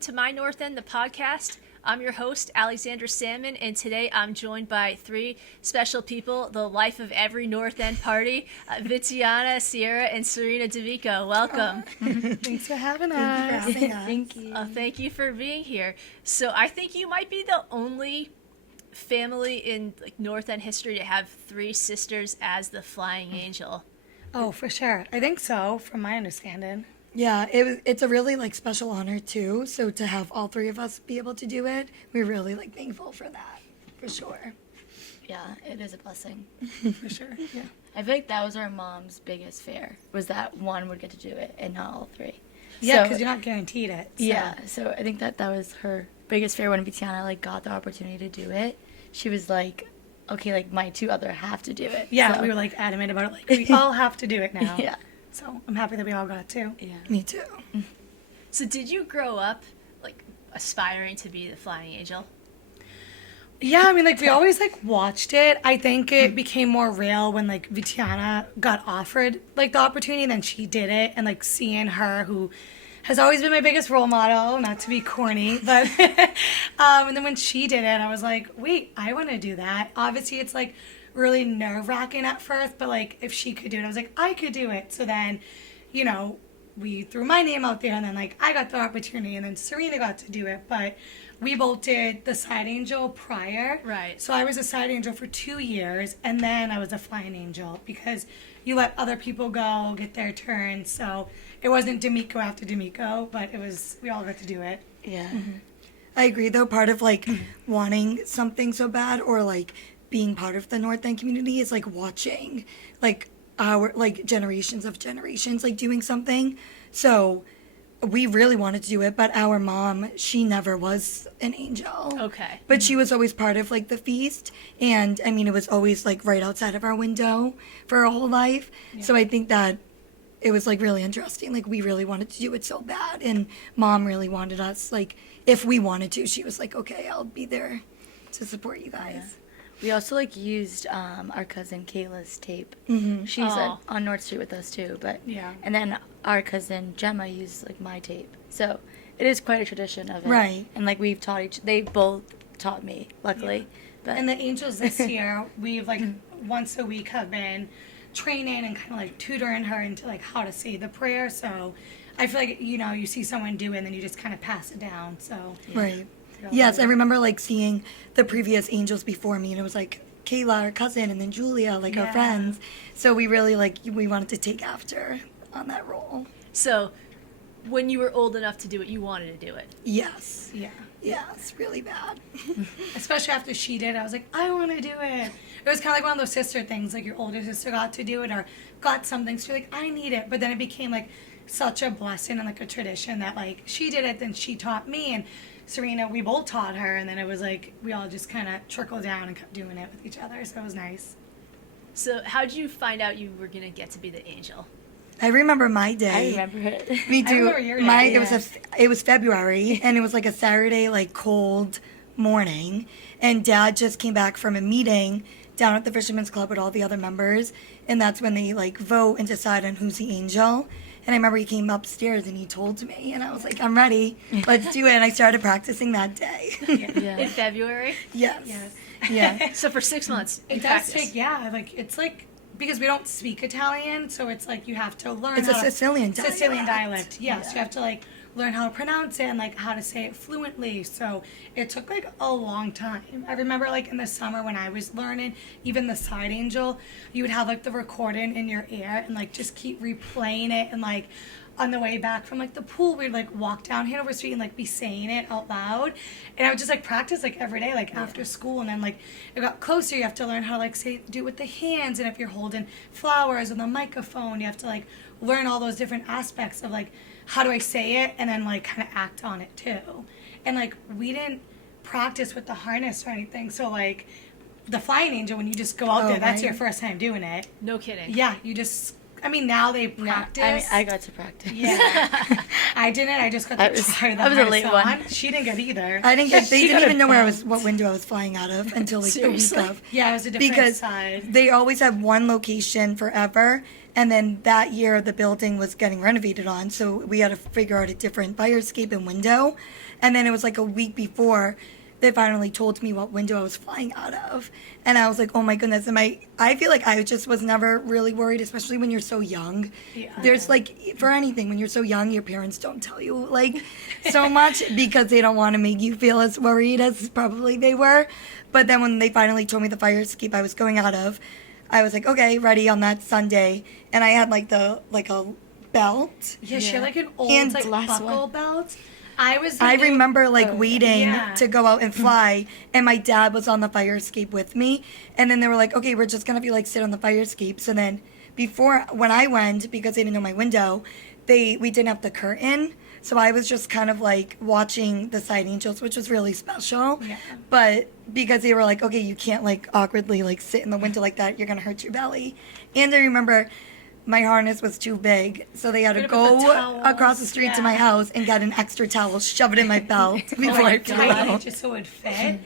to My North End, the podcast. I'm your host, Alexandra Salmon, and today I'm joined by three special people, the life of every North End party, Vitianna, Ciara, and Serina D'Amico. Welcome. Thanks for having us. Thank you. Thank you for being here. So I think you might be the only family in North End history to have three sisters as the flying angel. Oh, for sure. I think so, from my understanding. Yeah, it's a really special honor too. So to have all three of us be able to do it, we're really thankful for that, for sure. Yeah, it is a blessing. For sure. Yeah. I feel like that was our mom's biggest fear, was that one would get to do it and not all three. Yeah, because you're not guaranteed it. So. Yeah, so I think that was her biggest fear when Vitianna got the opportunity to do it. She was like, okay, my two other have to do it. Yeah, so. we were adamant about it. We all have to do it now. Yeah. So I'm happy that we all got to. Yeah. Me too. So did you grow up aspiring to be the flying angel? Yeah, I mean, we always watched it. I think it became more real when Vitianna got offered the opportunity, and then she did it, and seeing her, who has always been my biggest role model, not to be corny, but and then when she did it, I was like, wait, I want to do that. Obviously, it's really nerve-wracking at first, but if she could do it, I was like, I could do it. So then, we threw my name out there, and then I got the opportunity, and then Serina got to do it, but we both did the side angel prior. Right. So I was a side angel for 2 years, and then I was a flying angel, because you let other people go, get their turn. So it wasn't D'Amico after D'Amico, but we all got to do it. Yeah. Mm-hmm. I agree, though. Part of wanting something so bad, or being part of the North End community, is watching our generations of generations doing something. So we really wanted to do it, but our mom, she never was an angel. Okay. But she was always part of the feast, and I mean, it was always right outside of our window for our whole life. Yeah. So I think that it was really interesting. We really wanted to do it so bad, and mom really wanted us, if we wanted to, she was okay, I'll be there to support you guys. Yeah. We also used our cousin Kayla's tape. Mm-hmm. She's on North Street with us too, but yeah. And then our cousin Gemma used my tape. So it is quite a tradition of it. Right. And we've taught they both taught me, luckily. Yeah. But and the angels this year, we've once a week have been training and kind of tutoring her into how to say the prayer. So I feel you see someone do it and then you just kind of pass it down. So yeah. Right. Yes, I remember seeing the previous angels before me, and it was Kayla, our cousin, and then Julia, our friends. So we really we wanted to take after on that role. So when you were old enough to do it, you wanted to do it? Yes. Yeah. Yes, really bad. Especially after she did, I was I want to do it. It was kind of one of those sister things, your older sister got to do it or got something, so you're I need it. But then it became such a blessing and a tradition that she did it, then she taught me, and Serina, we both taught her, and then it was we all just kind of trickled down and kept doing it with each other, so it was nice. So how did you find out you were going to get to be the angel? I remember my day. I remember it. Me too. I remember your day, It was February, and it was a Saturday cold morning, and Dad just came back from a meeting down at the Fisherman's Club with all the other members, and that's when they vote and decide on who's the angel. And I remember he came upstairs and he told me, and I was I'm ready. Let's do it. And I started practicing that day. Yeah. In February? Yes. Yes. Yeah. So for 6 months, It does take, it's because we don't speak Italian, so it's you have to learn It's a Sicilian dialect. Sicilian dialect, yes. You have to learn how to pronounce it and how to say it fluently. So it took a long time. I remember in the summer when I was learning, even the side angel, you would have the recording in your ear and just keep replaying it, and on the way back from the pool, we'd walk down Hanover Street and be saying it out loud, and I would just practice every day after school, and then it got closer, you have to learn how to do it with the hands, and if you're holding flowers on the microphone, you have to learn all those different aspects of how do I say it, and then kind of act on it too. And we didn't practice with the harness or anything, so the flying angel, when you just go out there, that's right. your first time doing it. No kidding. Yeah, you just I mean, now they No, practice. I mean, I got to practice. Yeah. I didn't. I just got to try the I was a late Salon. one. She didn't get either. I didn't get. They She didn't got even know where I advanced. was, what window I was flying out of until like the week Seriously? of. Yeah, it was a different Because side. they always have one location forever, and then that year the building was getting renovated on, so we had to figure out a different fire escape and window, and then it was like a week before they finally told me what window I was flying out of, and I was like, oh my goodness. And I feel like I just was never really worried, especially when you're so young. Yeah. There's like, for anything, when you're so young, your parents don't tell you like so much because they don't want to make you feel as worried as probably they were. But then when they finally told me the fire escape I was going out of, I was like, okay, ready on that Sunday, and I had like a belt. Yeah, she had like an old And like last buckle one. belt. I I remember like waiting Yeah. to go out and fly, and my dad was on the fire escape with me, and then they were like, okay, we're just gonna be like sit on the fire escape. So then when I went, because they didn't know my window, we didn't have the curtain. So I was just kind of like watching the side angels, which was really special. Yeah. But because they were like, okay, you can't like awkwardly like sit in the window like that, you're gonna hurt your belly. And I remember my harness was too big, so they had to You had to put the go towels, across the street to yeah. my house and get an extra towel, shove it in my belt before I like flew tight out. just so it would fit.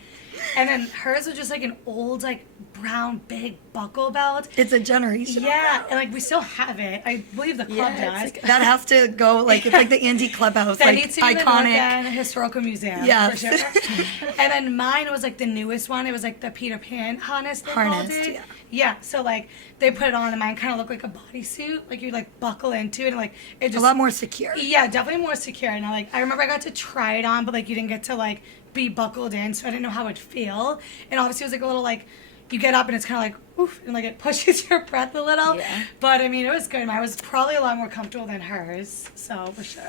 And then hers was just like an old like brown big buckle belt. It's a generation. Yeah, and like we still have it. I believe the club Yeah, does. it's That has to go like it's like the antique clubhouse, That like needs to be in the North iconic. End Historical Museum. Yes. For sure. And then mine was like the newest one. It was like the Peter Pan harness. They called Harnessed, it. yeah. Yeah. So like they put it on, and mine kind of looked like a bodysuit. Like you like buckle into it, and like it A just lot more secure. Yeah, definitely more secure. And I remember I got to try it on, but like you didn't get to like be buckled in, so I didn't know how it'd feel. And obviously it was like a little like you get up and it's kind of like oof, and like it pushes your breath a little. Yeah. But I mean, it was good. Mine was probably a lot more comfortable than hers, so for sure.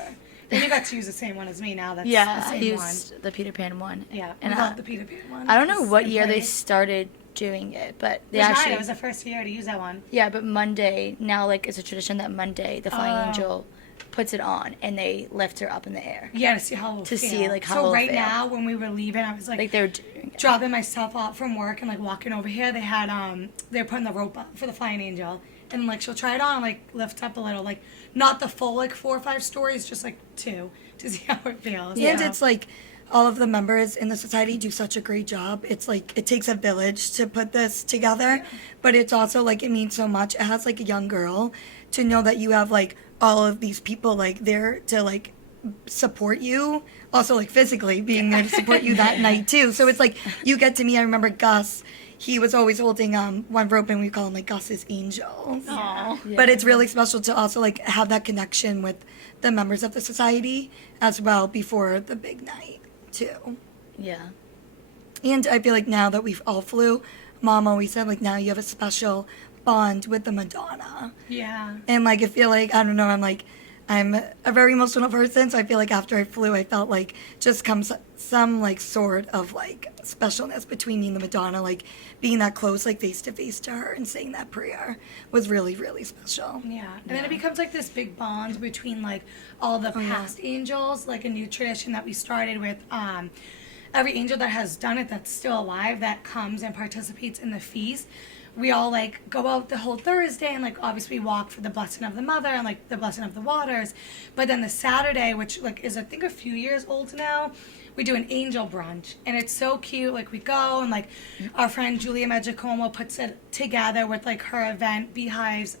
Then you got to use the same one as me now. That's Yeah, the I same one. used the Peter Pan one. Yeah, and we love the Peter Pan one. I don't know It's what in year they place. started doing it, but they It was actually mine. It was the first year to use that one. yeah. But Monday now, like it's a tradition that Monday the flying Oh. angel puts it on and they lift her up in the air. Yeah, to see how it'll To feel. see, like, how So it'll right feel. now, when we were leaving, I was Like they're doing it. dropping my stuff off from work and like walking over here. They had they were putting the rope up for the flying angel, and like she'll try it on and like lift up a little, like not the full like 4 or 5 stories, just like 2 to see how it feels. And So- it's like all of the members in the society do such a great job. It's like it takes a village to put this together, but it's also like it means so much. It has like a young girl to know that you have like all of these people like there to like support you, also like physically being there to support you that night too. So it's like you get to me. I remember Gus. He was always holding one rope, and we call him like Gus's angels. Aw. But it's really special to also like have that connection with the members of the society as well before the big night too. Yeah. And I feel like now that we've all flew, Mom always said like now you have a special bond with the Madonna. Yeah. And like I feel like I don't know, I'm a very emotional person, so I feel like after I flew I felt like just comes some like sort of like specialness between me and the Madonna, like being that close, like face to face to her and saying that prayer was really, really special. Yeah, and then it becomes like this big bond between like all the past angels, like a new tradition that we started with. Every angel that has done it that's still alive that comes and participates in the feast, we all like go out the whole Thursday and like obviously walk for the blessing of the mother and like the blessing of the waters. But then the Saturday, which like is I think a few years old now, we do an angel brunch, and it's so cute. Like we go and like our friend Julia Magicomo puts it together with like her event Beehive's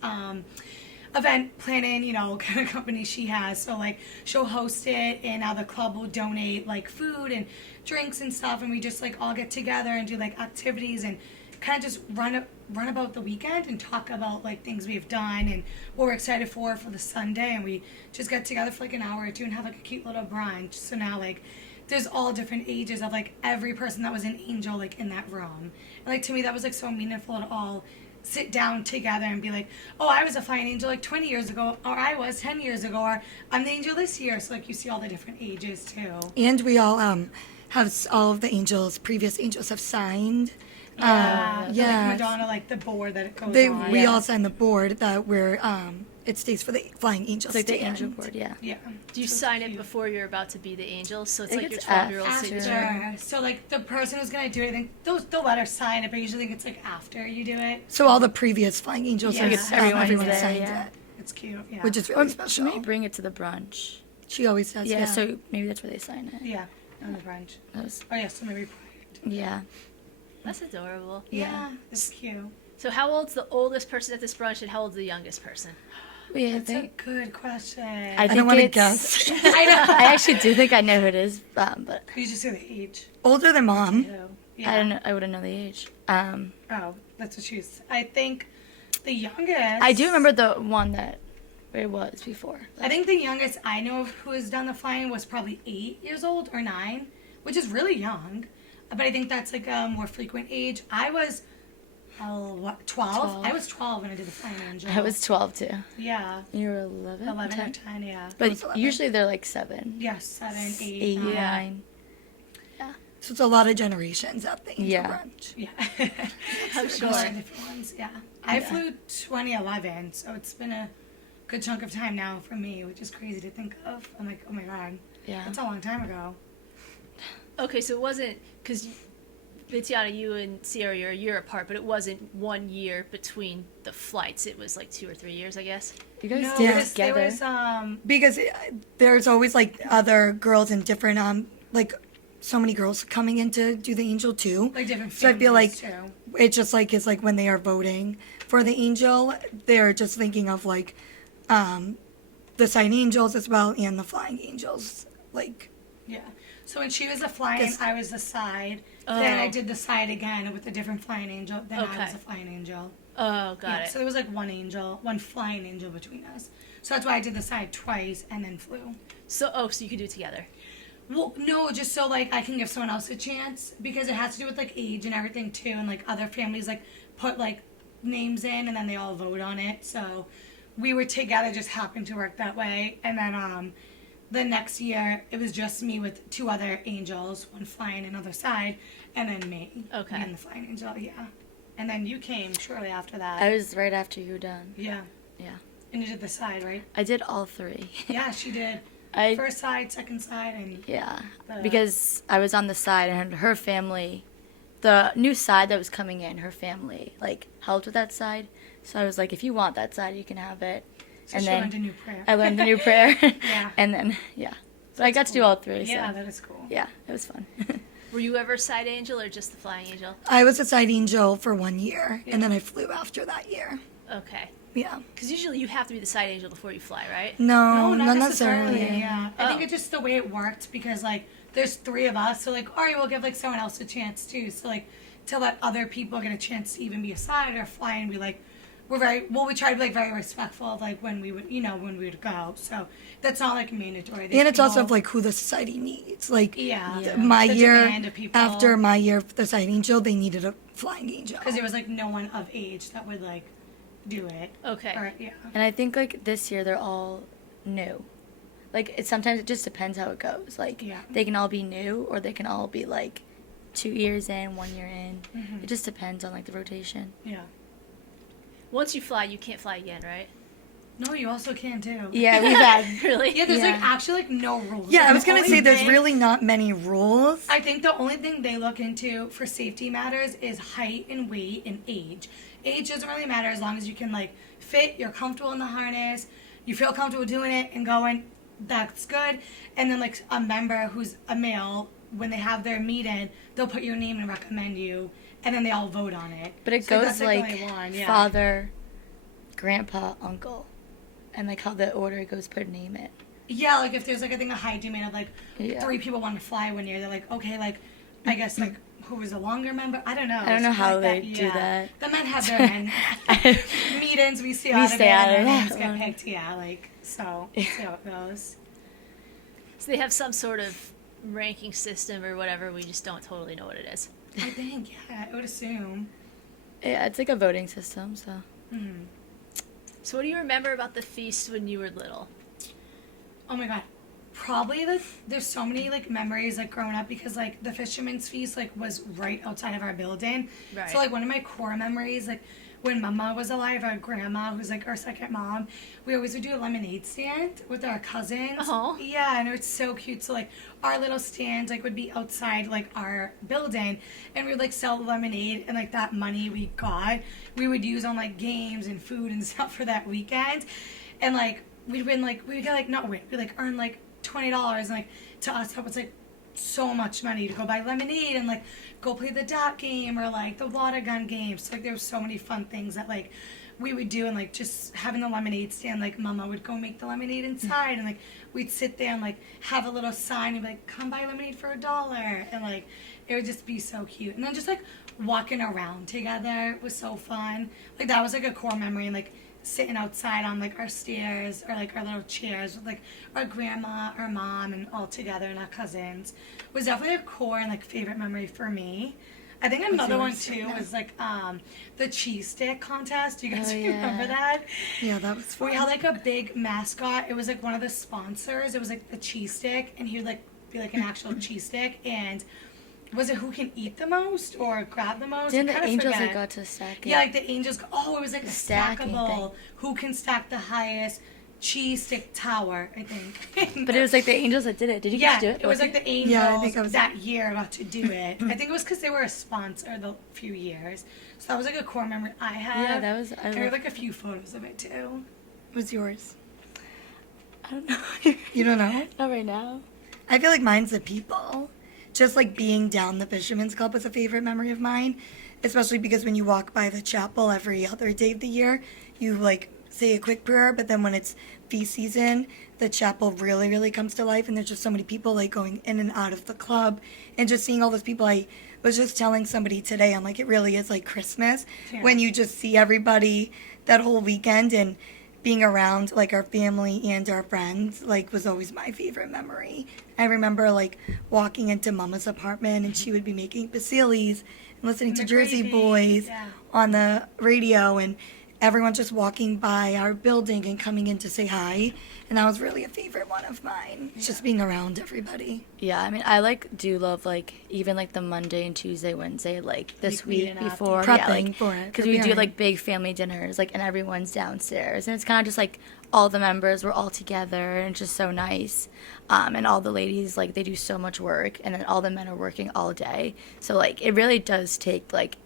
event planning, you know, kind of company she has. So like she'll host it, and now the club will donate like food and drinks and stuff, and we just like all get together and do like activities and kind of just run about the weekend and talk about like things we've done and what we're excited for the Sunday, and we just get together for like an hour or two and have like a cute little brunch. So now like there's all different ages of like every person that was an angel like in that room, and like to me that was like so meaningful to all sit down together and be like, oh, I was a flying angel like 20 years ago, or I was 10 years ago, or I'm the angel this year. So like you see all the different ages too. And we all have all of the angels, previous angels have signed Like Madonna, like the board that it goes on. We all sign the board that we're it stays for the flying angel. It's like the stand. angel board, yeah. Yeah. Do you So sign it cute. before you're about to be the angel? So it's I like think your it's 12-year-old after. signature. After. So like the person who's gonna do it, I think they'll let her sign it, but usually I think it's like after you do it. So all the previous flying angels, Yeah. like, Like it's everyone's there, signs yeah. it, It's cute. Yeah. which is really Or special. maybe bring it to the brunch. She always does. Yeah, so maybe that's where they sign it. yeah, on the brunch. That was, Oh yeah, so maybe private. yeah. That's adorable. Yeah, it's cute. So how old's the oldest person at this brunch and how old's the youngest person? Wait, I That's a think good question. I don't wanna think guess. it's. I know. I actually do think I know who it is, but You just say the age. Older than mom. Yeah. I don't know. I wouldn't know the age. Oh, that's what she's. I think the youngest. I do remember the one that it was before. I think the youngest I know of who has done the flying was probably 8 years old or 9, which is really young. But I think that's like a more frequent age. I was, 12? 12. I was 12 when I did the flying angel. I was 12 too. Yeah. You were 11? 11 10? or 10, yeah. But was 11. usually they're like 7. Yeah, 7, 8, 8, 9. 9. So it's a lot of generations at the angel Yeah. brunch. Yeah. I'm A sure. lot of different ones, yeah. I flew 2011, so it's been a good chunk of time now for me, which is crazy to think of. I'm like, oh my god, Yeah. that's a long time ago. Okay, so it wasn't, because Vitianna, you and Ciara, you're a year apart, but it wasn't 1 year between the flights. It was like 2 or 3 years, I guess. You guys No, did there it was, together. Because there's always like other girls in different like so many girls coming in to do the angel too. like different So I feel like families, too. it's just like it's like when they are voting for the angel, they're just thinking of like the sign angels as well and the flying angels. Like Yeah. So when she was the flying, Yes. I was the side. Then I Oh. did the side again with a different flying angel. Then I Okay. was the flying angel. Oh, got Yeah, it. so there was like one flying angel between us. So that's why I did the side twice and then flew. So you could do it together. Well, no, just so like I can give someone else a chance because it has to do with like age and everything too, and like other families like put like names in and then they all vote on it. So we were together, just happened to work that way. And then the next year it was just me with 2 other angels, one flying another side, and then me. Okay. Me and the flying angel, yeah. And then you came shortly after that. I was right after you were done. Yeah. Yeah. And you did the side, right? I did all 3. Yeah, she did. I First side, second side, and Yeah, The- because I was on the side and her family, the new side that was coming in, her family like helped with that side. So I was like, if you want that side, you can have it. so and she then learned a new prayer. I learned the new prayer. Yeah. And then but I got to do all 3. Yeah, So that is cool. yeah, it was fun. Were you ever side angel or just the flying angel? I was a side angel for 1 year and then I flew after that year. Okay. Yeah. Because usually you have to be the side angel before you fly, right? No, No, not necessarily. Yeah. I think Oh. it's just the way it worked because like there's 3 of us, so like all right, we'll give like someone else a chance too. So like to let other people get a chance to even be a side or fly and be like we try to be like very respectful of like when we would when we would go. So that's not like mandatory. And it's also of like who the society needs. Like yeah. Yeah. my The year demand of people. after my year for the side angel, they needed a flying angel. because there was like no one of age that would like do it. Okay. Or, yeah. And I think like this year they're all new. Like sometimes it just depends how it goes. Like Yeah. they can all be new or they can all be like 2 years in, 1 year in. Mhm. It just depends on like the rotation. Yeah. Once you fly, you can't fly again, right? No, you also can too. Yeah, we've had. Really? Yeah, there's like Yeah. actually like no rules. Yeah, Like, I was the gonna only say there's thing- really not many rules. I think the only thing they look into for safety matters is height and weight and age. Age doesn't really matter as long as you can like fit, you're comfortable in the harness, you feel comfortable doing it and going, that's good. And then like a member who's a male, when they have their meeting, they'll put your name and recommend you and then they all vote on it. But it So goes that's, the like only one, yeah. father, grandpa, uncle, and like how the order goes put a name in. Yeah, like if there's like I think a hygiene man of like Yeah. 3 people want to fly 1 year, they're like, okay, like I guess like who was a longer member? I don't know. I don't know something how like they that. do Yeah. that. The men have their men meetings. We stay We out of stay it, out and of their that names get one. picked. Yeah, like so. See how it goes. So they have some sort of ranking system or whatever. We just don't totally know what it is. I think. Yeah, I would assume. Yeah, it's like a voting system. So So what do you remember about the feast when you were little? Oh my god. Probably there's so many like memories like growing up because like the Fisherman's Feast like was right outside of our building. Right. So like one of my core memories like when Mama was alive, our grandma who's like our second mom, we always would do a lemonade stand with our cousins. Oh. Yeah, and it was so cute. So like our little stand like would be outside like our building, and we would like sell lemonade, and like that money we got we would use on like games and food and stuff for that weekend, and like we'd win like we'd get like not win we like earn like $20, and like to us that was like so much money to go buy lemonade and like go play the dot game or like the water gun games. So, like there was so many fun things that like we would do, and like just having the lemonade stand, like Mama would go make the lemonade inside, and like we'd sit there and like have a little sign and be like, come buy lemonade for $1, and like it would just be so cute. And then just like walking around together was so fun. Like that was like a core memory, and like sitting outside on like our stairs or like our little chairs with like our grandma, our mom, and all together, and our cousins was definitely a core and like favorite memory for me. I think another one too was like the cheese stick contest. Do you guys remember that? Yeah, that was fun. We had like a big mascot. It was like one of the sponsors. It was like the cheese stick, and he would like be like an actual cheese stick. And was it who can eat the most or grab the most? Didn't I the kinda angels forget. that got to stack it? Yeah, like the angels. Oh, it was like a stacking stackable. thing. Who can stack the highest cheese stick tower? I think. But it was like the angels that did it. Did you Yeah, guys do it? it was like the angels Yeah, I think I was- that year got to do it. I think it was because they were a sponsor the few years. So that was like a core memory I had. Yeah, that was. I have like a few photos of it too. What was yours? I don't know. You don't know? Not right now. I feel like mine's the people. Just like being down the Fisherman's Club was a favorite memory of mine, especially because when you walk by the chapel every other day of the year, you like say a quick prayer, but then when it's feast season, the chapel really, really comes to life, and there's just so many people like going in and out of the club, and just seeing all those people. I was just telling somebody today, I'm like, it really is like Christmas when you just see everybody that whole weekend, and being around like our family and our friends like was always my favorite memory. I remember like walking into Mama's apartment, and she would be making Basilis and listening to the Jersey gravy, Boys yeah. on the radio, and everyone just walking by our building and coming in to say hi. And that was really a favorite one of mine. Just being around everybody. Yeah, I mean, I like do love like even like the Monday and Tuesday, Wednesday, like this Week week leading up. before, Prepping yeah, like for it, because we do preparing. like big family dinners, like and everyone's downstairs, and it's kind of just like all the members were all together, and it's just so nice. And all the ladies like they do so much work, and then all the men are working all day, so like it really does take like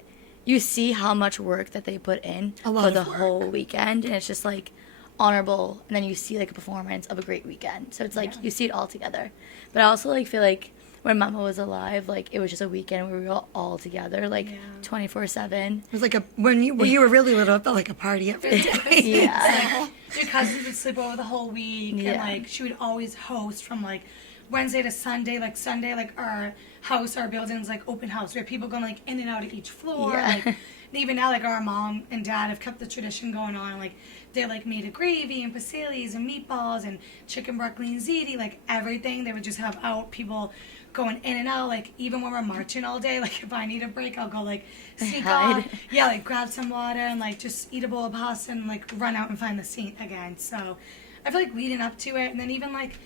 you see how much work that they put in A lot for of the work. whole weekend, and it's just like honorable, and then you see like a performance of a great weekend, so it's like you see it all together. But I also like feel like when Mama was alive, like it was just a weekend where we were all together like 24/7. It was like when you were really little, it felt like a party every day. Yeah. Your cousins would sleep over the whole week, and Yeah. like she would always host from like Wednesday to Sunday. Like Sunday, like our house, our building's like open house. We have people going like in and out of each floor. Yeah. Like, and even now, like our mom and dad have kept the tradition going on. Like they like made a gravy and pasteli's and meatballs and chicken broccoli and ziti, like everything. They would just have out people going in and out. Like even when we're marching all day, like if I need a break, I'll go like sneak Hide. off. Yeah, like grab some water and like just eat a bowl of pasta and like run out and find the seat again. So I feel like leading up to it, and then even like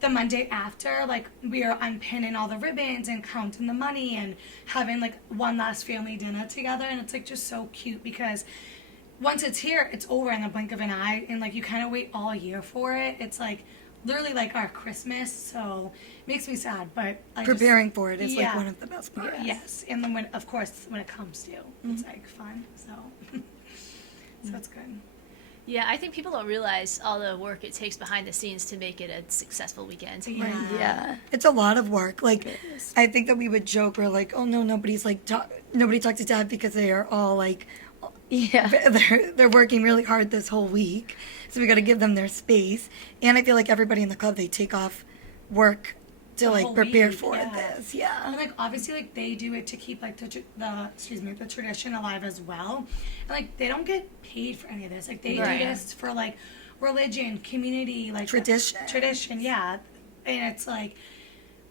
the Monday after, like we are unpinning all the ribbons and counting the money and having like one last family dinner together, and it's like just so cute because once it's here, it's over in the blink of an eye, and like you kind of wait all year for it. It's like literally like our Christmas, so it makes me sad, but I Preparing for it is like Yeah. one of the best parts. Yes, and then when, of course, when it comes to, it's like fun. So, so it's good. Yeah, I think people don't realize all the work it takes behind the scenes to make it a successful weekend. Yeah. Yeah. It's a lot of work. Like, It is. I think that we would joke, we're like, oh no, nobody's like, nobody talked to Dad because they are all like, Yeah. they're working really hard this whole week. So we got to give them their space. And I feel like everybody in the club, they take off work to The like whole prepare week, for yeah. this. Yeah. And like obviously like they do it to keep like the tradition alive as well, and like they don't get paid for any of this. Like they Right. do this for like religion, community, like Tradition. yeah. And it's like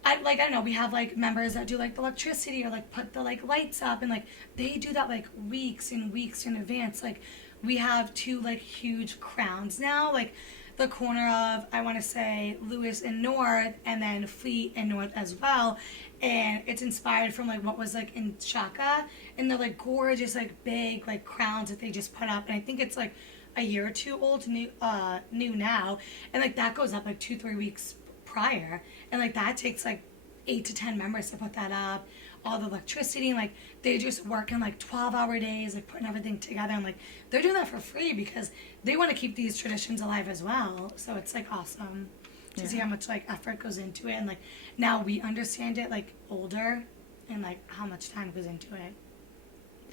I don't know, we have like members that do like the electricity or like put the like lights up, and like they do that like weeks and weeks in advance. Like we have two like huge crowns now, like the corner of, I want to say, Lewis and North, and then Fleet and North as well. And it's inspired from like what was like in Shaka, and they're like gorgeous, like big, like crowns that they just put up. And I think it's like a year or two old, new now, and like that goes up like 2-3 weeks prior, and like that takes like 8 to 10 members to put that up. All the electricity, like they just work in like 12-hour days, like putting everything together, and like they're doing that for free because they want to keep these traditions alive as well. So it's like awesome to see how much like effort goes into it, and like now we understand it like older, and like how much time goes into it.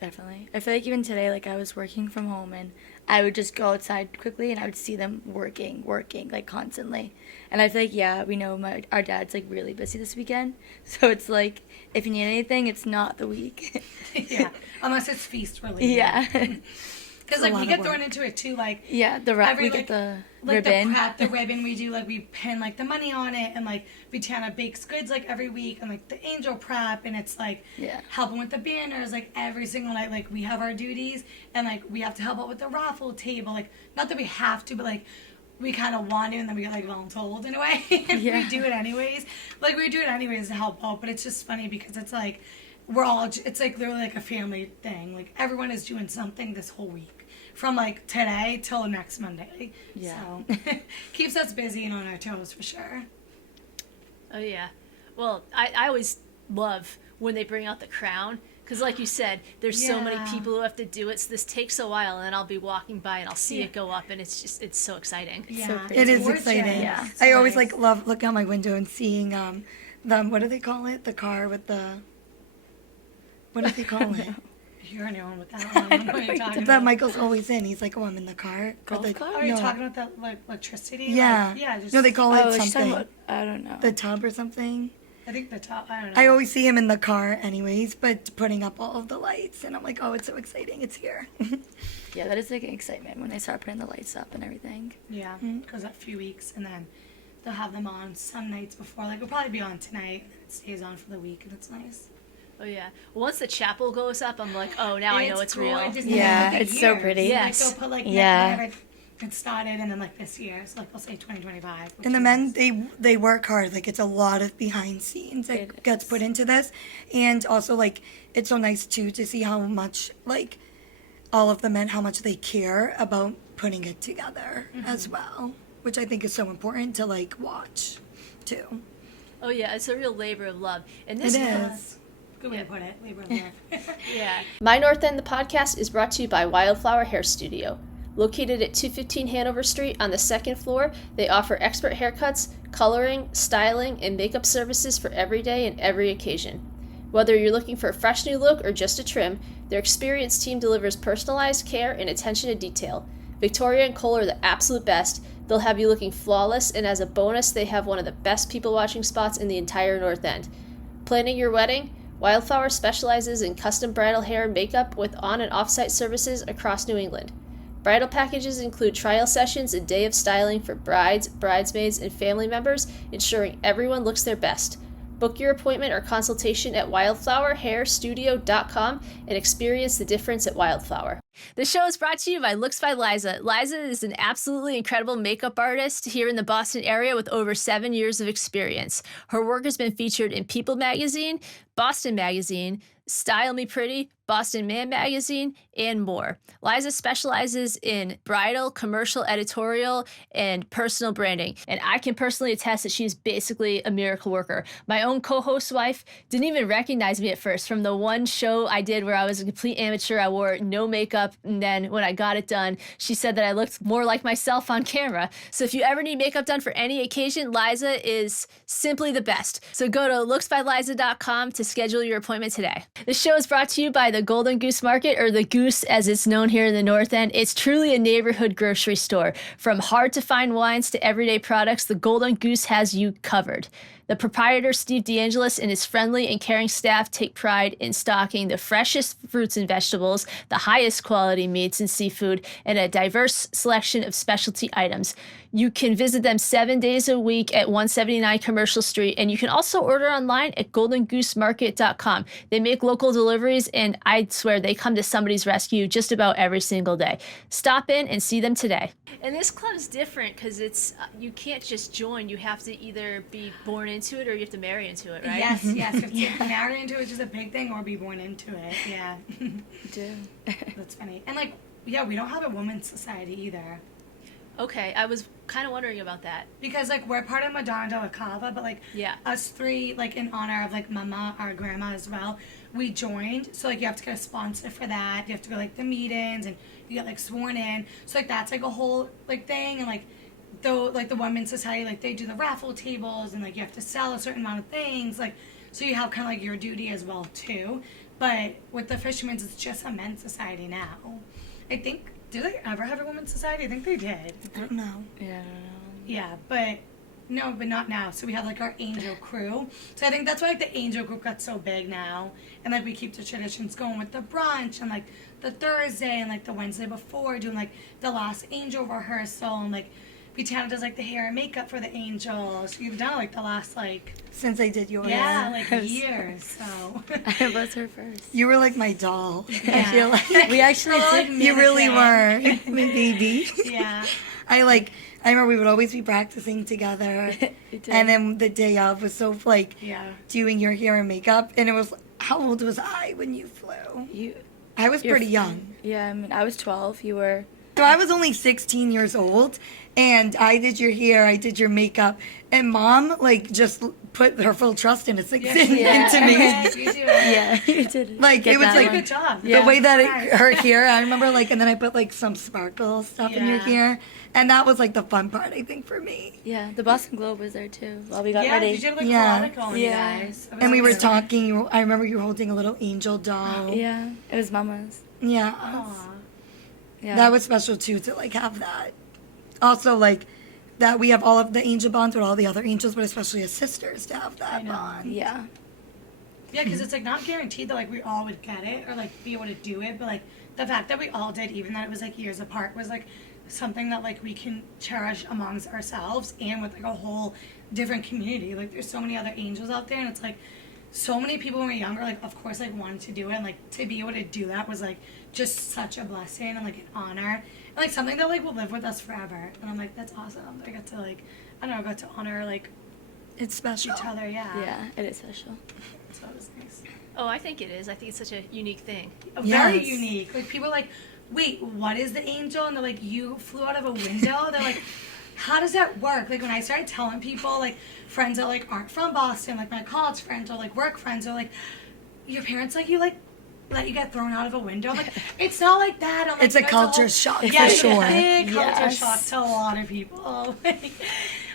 Definitely. I feel like even today, like I was working from home and I would just go outside quickly and I would see them working, like constantly. And I feel like, yeah, we know our dad's like really busy this weekend. So it's like, if you need anything, it's not the week. Yeah, unless it's feast related. Yeah. Because like we get thrown into it too, like yeah, we get the like ribbon. the prep, the ribbon we do, like we pin like the money on it, and like Vitianna bakes goods like every week, and like the angel prep, and it's like helping with the banners like every single night. Like we have our duties, and like we have to help out with the raffle table. Like not that we have to, but like we kind of want to, and then we get like voluntold in a way, and we do it anyways. Like we do it anyways to help out, but it's just funny because it's like it's like literally like a family thing. Like everyone is doing something this whole week. From like today till next Monday. Yeah. So keeps us busy and on our toes for sure. Oh yeah. Well, I always love when they bring out the crown, because like you said, there's so many people who have to do it, so this takes a while, and then I'll be walking by and I'll see it go up, and it's so exciting. Yeah, so it is gorgeous. exciting. Yeah. I always like love looking out my window and seeing what do they call it? The car with the, what do they call it? You're on your own with that one. I don't know what you're talking That about. Michael's always in. He's like, oh, I'm in the car. Golf cart? Are you talking about that like electricity? Yeah. Like, yeah. Just, No, they call it she's talking something. about, I don't know. The tub or something. I think the top. I don't know. I always see him in the car anyways, but putting up all of the lights, and I'm like, oh, it's so exciting. It's here. Yeah, that is like an excitement when they start putting the lights up and everything. Yeah, goes up a few weeks, and then they'll have them on some nights before. Like it'll probably be on tonight, and it stays on for the week, and it's nice. Oh yeah. Well, once the chapel goes up, I'm like, oh, now I know it's real. Yeah, it's so pretty. Yes. Like they'll put like Yeah. it started, and then like this year, so like they'll say 2025. And the men, they work hard. Like it's a lot of behind scenes that gets put into this, and also like it's so nice too to see how much like all of the men, how much they care about putting it together as well, which I think is so important to like watch too. Oh yeah, it's a real labor of love, and this It is. Good way to put it. Labor of love. Yeah. My North End, the podcast, is brought to you by Wildflower Hair Studio. Located at 215 Hanover Street on the second floor, they offer expert haircuts, coloring, styling, and makeup services for every day and every occasion. Whether you're looking for a fresh new look or just a trim, their experienced team delivers personalized care and attention to detail. Victoria and Cole are the absolute best. They'll have you looking flawless, and as a bonus, they have one of the best people watching spots in the entire North End. Planning your wedding? Wildflower specializes in custom bridal hair and makeup with on- and off-site services across New England. Bridal packages include trial sessions and day of styling for brides, bridesmaids, and family members, ensuring everyone looks their best. Book your appointment or consultation at wildflowerhairstudio.com and experience the difference at Wildflower. The show is brought to you by Looks by Layza. Layza is an absolutely incredible makeup artist here in the Boston area with over 7 years of experience. Her work has been featured in People Magazine, Boston Magazine, Style Me Pretty, Boston Man Magazine, and more. Layza specializes in bridal, commercial, editorial, and personal branding. And I can personally attest that she's basically a miracle worker. My own co-host wife didn't even recognize me at first from the one show I did where I was a complete amateur. I wore no makeup, and then when I got it done, she said that I looked more like myself on camera. So if you ever need makeup done for any occasion, Layza is simply the best. So go to looksbylayza.com to schedule your appointment today. The show is brought to you by the Golden Goose Market, or the Goose as it's known here in the North End. It's truly a neighborhood grocery store. From hard to find wines to everyday products, the Golden Goose has you covered. The proprietor, Steve DeAngelis, and his friendly and caring staff take pride in stocking the freshest fruits and vegetables, the highest quality meats and seafood, and a diverse selection of specialty items. You can visit them 7 days a week at 179 Commercial Street, and you can also order online at goldengoosemarket.com. They make local deliveries, and I swear they come to somebody's rescue just about every single day. Stop in and see them today. And this club's different because it's you can't just join. You have to either be born into it or you have to marry into it, right? Yes, yes. You have to marry into it, which is a big thing, or be born into it. Yeah. Do. That's funny. And like, yeah, we don't have a women's society either. Okay, I was kind of wondering about that. Because, like, we're part of Madonna Del Soccorso, but, like, Yeah. us three, like, in honor of, like, Mama, our grandma as well, we joined. So, like, you have to get a sponsor for that. You have to go, like, the meetings, and you get, like, sworn in. So, like, that's, like, a whole, like, thing. And, like, though, like, the Women's Society, like, they do the raffle tables, and, like, you have to sell a certain amount of things. Like, so you have kind of, like, your duty as well, too. But with the Fisherman's, it's just a men's society now. I think... Did they ever have a women's society? I think they did. I don't know. Yeah, I don't know. Yeah, but no, but not now. So we have like our angel crew. So I think that's why like the angel group got so big now. And like we keep the traditions going with the brunch and like the Thursday and like the Wednesday before doing like the last angel rehearsal and like Vitianna does like the hair and makeup for the angels. So you've done like the last like Since I did yours. yeah, like years. So I was her first. You were like my doll. I Yeah. feel like We actually Well, did. you really mannequin. were my baby. yeah. I remember we would always be practicing together. We did. And then the day of was so like Yeah. doing your hair and makeup. And it was, how old was I when you flew? I was You're pretty young. Yeah, I mean, I was 12. You were. So I was only 16 years old, and I did your hair, I did your makeup, and Mom like just put her full trust into Yeah. into me. Yeah, you do. Yeah, you did. Like, Get it was that Did a like one. good job. The way that Right. her hair, I remember like, and then I put like some sparkle stuff in your Yeah. hair, and that was like the fun part, I think, for me. Yeah, the Boston Globe was there too while we got Yeah, ready. you did like Yeah. melodic on Yeah. you guys. That was And we were awesome. talking. I remember you were holding a little angel doll. Yeah, it was Mama's. Yeah. Aw. Yeah. That was special too, to like have that. Also, like that we have all of the angel bonds with all the other angels, but especially as sisters to have I that know. bond. Yeah. Yeah, because it's like not guaranteed that like we all would get it or like be able to do it, but like the fact that we all did, even that it was like years apart, was like something that like we can cherish amongst ourselves and with like a whole different community. Like there's so many other angels out there, and it's like so many people when we were younger, like of course like wanted to do it, and like to be able to do that was like just such a blessing and like an honor and like something that like will live with us forever. And I'm like, that's awesome. I got to like I don't know, got to honor like It's special. each other. Yeah. Yeah, it is special. So it was nice. Oh, I think it is. I think it's such a unique thing. Very Yes. unique. Like people are like, wait, what is the angel? And they're like, you flew out of a window. They're like, how does that work? Like when I started telling people, like friends that like aren't from Boston, like my college friends or like work friends, are like, your parents like you like let you get thrown out of a window. I'm like, it's not like that. I'm like, It's a "That's culture whole-" shock Yeah, for it's sure. a big culture Yes. shock to a lot of people.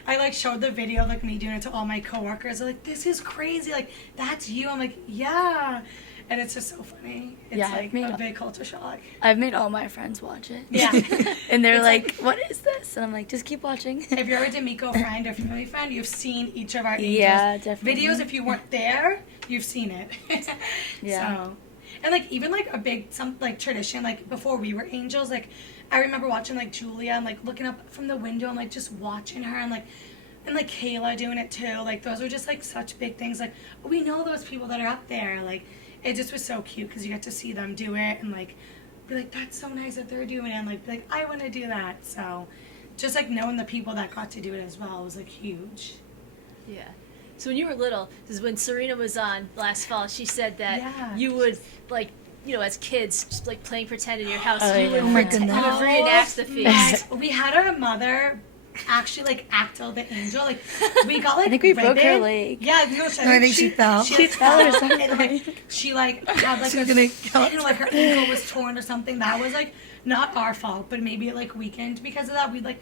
I like showed the video of like me doing it to all my coworkers. They're like, this is crazy. Like that's you. I'm like, yeah. And it's just so funny. It's Yeah, like me a too. big culture shock. I've made all my friends watch it. Yeah. And they're It's like, what is this? And I'm like, just keep watching. If you're a D'Amico friend or family friend, you've seen each of our angels Yeah, definitely. videos. If you weren't there, you've seen it. Yeah. So, and like even like a big some like tradition like before we were angels, like I remember watching like Julia and like looking up from the window and like just watching her and like Kayla doing it too. Like those were just like such big things. Like we know those people that are up there. Like it just was so cute because you get to see them do it and like be like, that's so nice that they're doing it, and like be like, I want to do that. So just like knowing the people that got to do it as well was like huge. Yeah. So when you were little, because when Serena was on last fall, she said that Yeah. you would like, you know, as kids, just like playing pretend in your house, Oh, you yeah. would Oh my pretend, you goodness. would reenact the feast. We had our mother actually like act out the angel. Like we got like I think we broke her ribbon. leg. Yeah, no, No, I think she fell. She fell or and, something. like, she like had like She's a, gonna you know, like her ankle was torn or something. That was like not our fault, but maybe it like weakened because of that. We like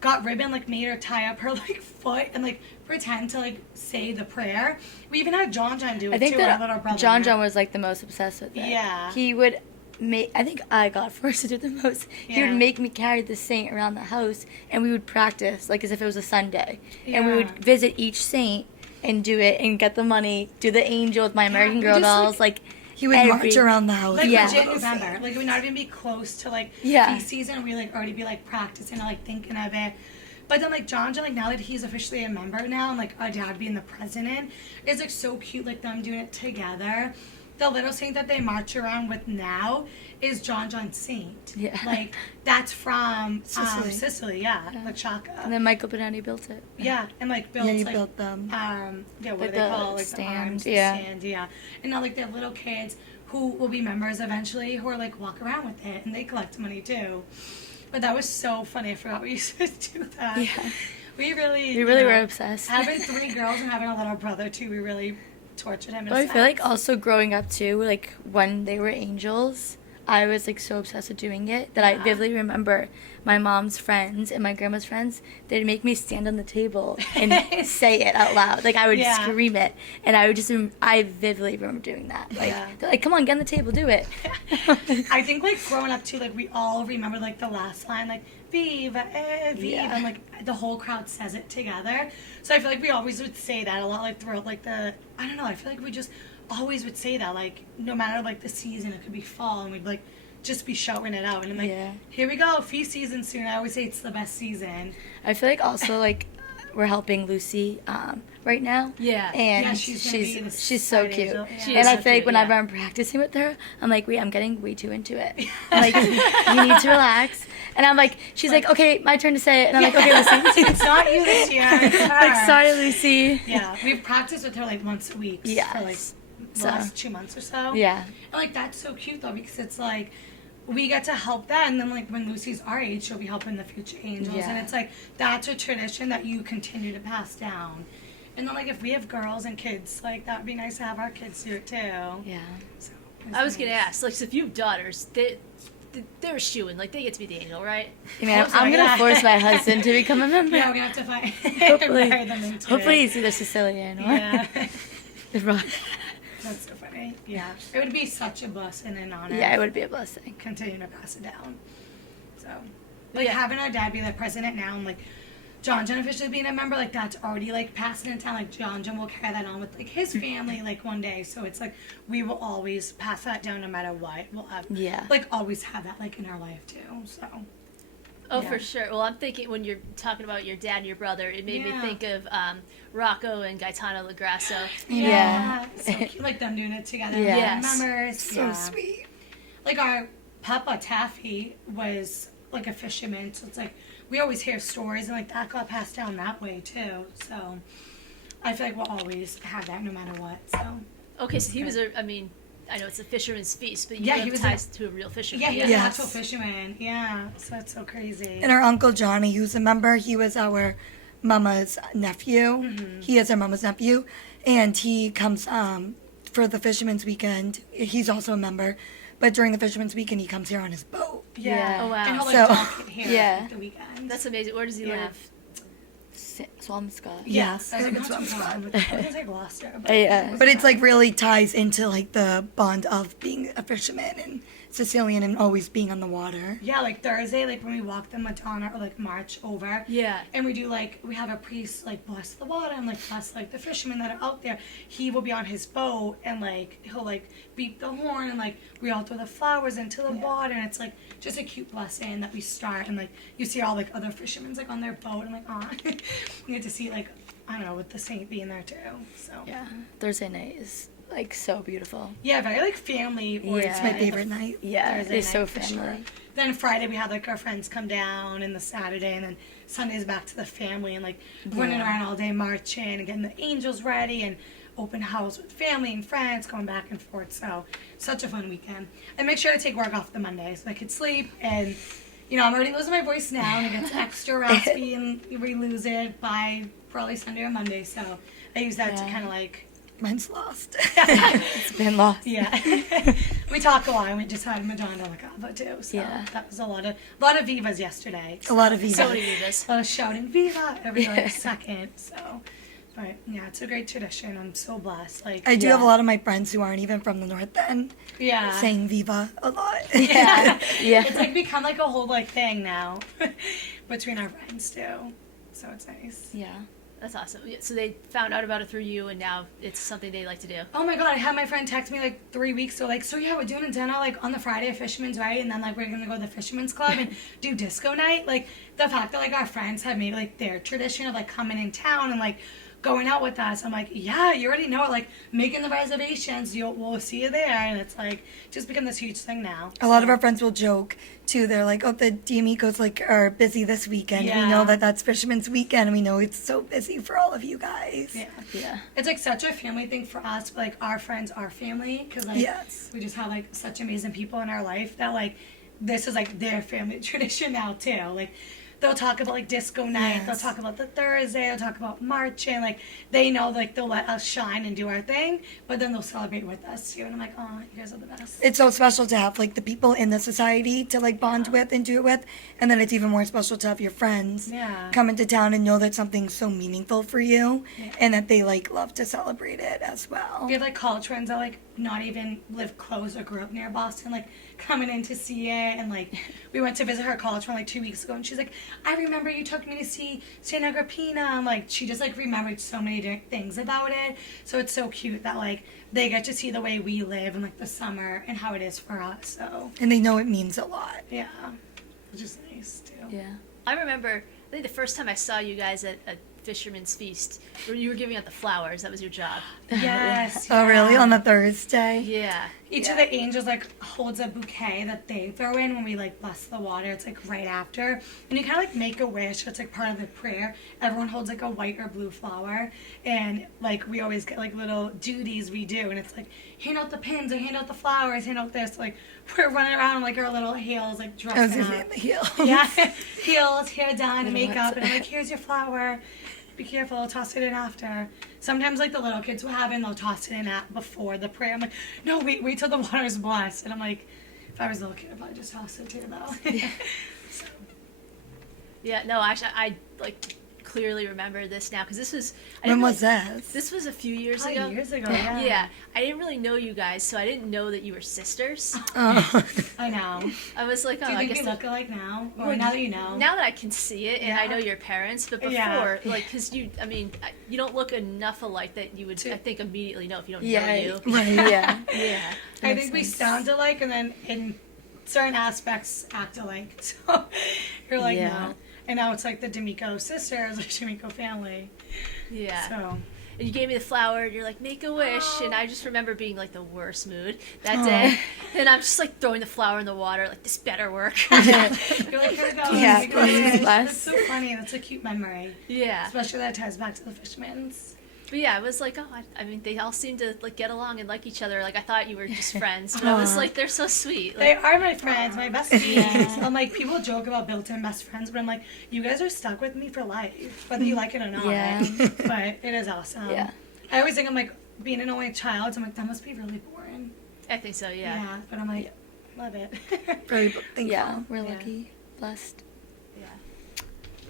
got ribbon, like made her tie up her like foot and like pretend to like say the prayer. We even had John do it I think too. Our little that brother. John was like the most obsessed with it. Yeah. He would make, I think I got forced to do the most. He Yeah. would make me carry the saint around the house and we would practice like as if it was a Sunday. And we Yeah. would visit each saint and do it and get the money, do the angel with my American we Girl just, dolls, like He would march around the house. Like Yeah. legit November. Like it would not even be close to like Yeah. feast season. We like already be like practicing or like thinking of it. But then like John, like now that he's officially a member now and like our dad being the president, it's like so cute like them doing it together. The little saint that they march around with now is John Saint. Yeah. Like that's from Sicily. Sicily, yeah. Like Chaka. and then Michael Benetti built it. Yeah, and like built Yeah, you like built them. yeah, what Like do they the call like stand, the arms, yeah. the stand, yeah. And now like they have little kids who will be members eventually who are like walk around with it and they collect money too. But that was so funny. I forgot we used to do that. Yeah. We really were obsessed. Having 3 girls and having a little brother too, we really tortured him. in a Well, I feel like sense. also growing up too, like when they were angels, I was like so obsessed with doing it that I Yeah. vividly remember my mom's friends and my grandma's friends, they'd make me stand on the table and say it out loud. Like I would Yeah. scream it, and I would just, I vividly remember doing that. Like, Yeah. they're like, come on, get on the table, do it. I think like growing up too, like we all remember like the last line, like Viva, Viva, Yeah. and like the whole crowd says it together. So I feel like we always would say that a lot, like throughout like I don't know, I feel like we just always would say that, like no matter like the season, it could be fall, and we'd like just be shouting it out, and I'm like, Yeah. here we go, feast season soon. I always say it's the best season. I feel like also like we're helping Lucy right now. Yeah. And Yeah, she's gonna be the she's so side cute. angel, yeah. She And is I so feel like cute, whenever yeah. I'm practicing with her, I'm like, wait, I'm getting way too into it. I'm like, you need to relax. And I'm like, she's like, okay, my turn to say it. And I'm like, okay, Lucy. It's not you this year. It's her. Like, sorry, Lucy. Yeah, we've practiced with her like once a week for like Yes. the So- last 2 months or so. Yeah. And like that's so cute though, because it's like we get to help them, and then like when Lucy's our age, she'll be helping the future angels, Yeah. and it's like that's a tradition that you continue to pass down. And then like if we have girls and kids, like that would be nice to have our kids do it too. Yeah. So, it's I was gonna nice. ask, like, so if you have daughters, they're shooing, like, they get to be the angel, right? Hey, man, Oh, sorry, I'm going yeah. to force my husband to become a member. Yeah, we have to find Hopefully. marry them into Hopefully it. he's either Sicilian or Yeah. yeah, That's so funny. Yeah, it would be such a blessing and honor. it would be a blessing. Continue to pass it down. So, like Yeah. having our dad be the president now, and like John officially being a member, like that's already like passing it down. Like John will carry that on with like his family, like one day. So it's like we will always pass that down no matter what. We'll have Yeah. like always have that like in our life too. So Oh, Yeah. for sure. Well, I'm thinking when you're talking about your dad and your brother, it made me Yeah. think of Rocco and Gaetano Lagrasso. Yeah. so cute, like them doing it together. Yeah. Yes. Members, So yeah. sweet. Like our Papa Taffy was like a fisherman, so it's like we always hear stories, and like that got passed down that way too. So I feel like we'll always have that no matter what. So Okay, so he was I mean, I know it's a fisherman's feast, but you Yeah, have he was ties to a real fisherman. yeah, he was Yes. an actual fisherman. Yeah, so that's so crazy. And our Uncle Johnny, who's a member, he was our mama's nephew. Mm-hmm. He is our mama's nephew. And he comes for the Fisherman's Weekend. He's also a member. But during the Fisherman's Weekend, he comes here on his boat. Yeah. Oh, wow. And he'll like So- dock here Yeah. like, the weekend. That's amazing. Where does he Yeah. live? Swampscott. Yes. I was like, It's what's fun. wrong? I was gonna say Gloucester, but Yeah. But it's like really ties into like the bond of being a fisherman and Sicilian and always being on the water. yeah, like Thursday, like when we walk the Madonna or like march over. Yeah. And we do like we have a priest like bless the water and like bless like the fishermen that are out there. He will be on his boat and like he'll like beat the horn and like we all throw the flowers into the water, and it's like just a cute blessing that we start, and like you see all like other fishermen's like on their boat and like oh you get to see like I don't know with the saint being there too. So Yeah. Thursday night is like so beautiful. yeah, very like family oriented. Yeah. It's my favorite night. Yeah. Thursday It's so night for sure. family. Then Friday we have like our friends come down, and the Saturday, and then Sunday's back to the family, and like running around all day marching and getting the angels ready, and open house with family and friends, going back and forth. So such a fun weekend. And make sure to take work off the Monday so I could sleep. And you know I'm already losing my voice now, and it gets extra raspy, and we lose it by probably Sunday or Monday. So I use that to Yeah. kind of like Mine's lost. It's been lost. yeah. We talk a lot, and we just had Madonna Del Soccorso too. So Yeah. that was a lot of vivas yesterday. A lot of Viva. So many Vivas. A lot of shouting Viva every like second. So but yeah, it's a great tradition. I'm so blessed. Like I do Yeah. have a lot of my friends who aren't even from the North End yeah. saying Viva a lot. Yeah. Yeah. It's like become like a whole like thing now between our friends too. So it's nice. Yeah. That's awesome. Yeah, so they found out about it through you, and now it's something they like to do. Oh my god, I had my friend text me like 3 weeks ago, like, so yeah, we're doing a dinner like on the Friday at Fisherman's, right? And then like we're gonna go to the Fisherman's Club and do disco night. Like the fact that like our friends have made like their tradition of like coming in town and like going out with us. I'm like, yeah, you already know it. Like making the reservations, we'll see you there. And it's like just become this huge thing now. A lot of our friends will joke too. They're like, "Oh, the D'Amicos like are busy this weekend. Yeah. We know that that's Fisherman's weekend. And we know it's so busy for all of you guys." Yeah. Yeah. It's like such a family thing for us. But, like our friends are family because like Yes. we just have like such amazing people in our life that like this is like their family tradition now too. Like they'll talk about like disco night. Yes. They'll talk about the Thursday. They'll talk about marching. Like they know like they'll let us shine and do our thing, but then they'll celebrate with us too. And I'm like, oh, you guys are the best. It's so special to have like the people in the society to like bond with and do it with, and then it's even more special to have your friends Yeah. come into town and know that something's so meaningful for you, Yeah. and that they like love to celebrate it as well. We have like college friends that like not even live close or grew up near Boston, like coming in to see it. And like we went to visit her college friend like 2 weeks ago, and she's like, I remember you took me to see St. Agrippina. I'm like, she just like remembered so many different things about it. So it's so cute that like they get to see the way we live in like the summer and how it is for us. So And they know it means a lot. yeah, which is nice too. Yeah. I remember, I think the first time I saw you guys at a Fisherman's Feast, where you were giving out the flowers. That was your job. Yes. Oh, really? yeah. On the Thursday? Yeah. Each of the angels like holds a bouquet that they throw in when we like bless the water. It's like right after, and you kind of like make a wish. It's like part of the prayer. Everyone holds like a white or blue flower, and like we always get like little duties we do, and it's like hand out the pins or hand out the flowers, hand out this. Like we're running around in, like our little heels, like I was dressed gonna say up. the heel. Yeah, heels, hair done, Yeah, makeup, that's- and I'm like, here's your flower. Be careful, toss it in after. Sometimes like the little kids will have it and they'll toss it in at before the prayer. I'm like, no, wait till the water's blessed. And I'm like, if I was a little kid, I'd probably just toss it too though. So, Yeah, no, actually, I like clearly remember this now because this was. I When didn't was really- this? This was a few years probably ago. years ago, yeah. Yeah, I didn't really know you guys, so I didn't know that you were sisters. Oh. I know. I was like, oh, Do you I think guess we look alike now? Or Well, now that you know? now that I can see it and I Yeah. know your parents, but before, Yeah. like, because you, I mean, you don't look enough alike that you would, To- I think, immediately know if you don't know Yeah. you. Right. Yeah. Yeah. I Makes think we sense. sound alike and then in certain aspects act alike. So you're like, Yeah. no. And now it's like the D'Amico sisters, like D'Amico family. Yeah. So And you gave me the flower, and you're like, make a wish. And I just remember being like the worst mood that Aw. day. And I'm just like throwing the flower in the water, like, this better work. you're like, here we go. Yeah, Make a wish. please, bless. That's so funny. That's a cute memory. Yeah. Especially that ties back to the Fisherman's. But yeah, I was like, oh, I mean, they all seem to like get along and like each other. Like, I thought you were just friends. But I was like, they're so sweet. They Like, are my friends, my besties. Yeah. I'm like, people joke about built-in best friends, but I'm like, you guys are stuck with me for life, whether you like it or not. Yeah. But it is awesome. Yeah. I always think I'm like, being an only child, so I'm like, that must be really boring. I think so, yeah. But I'm like, love it. Very thankful. Yeah. We're Yeah. lucky, blessed. Yeah.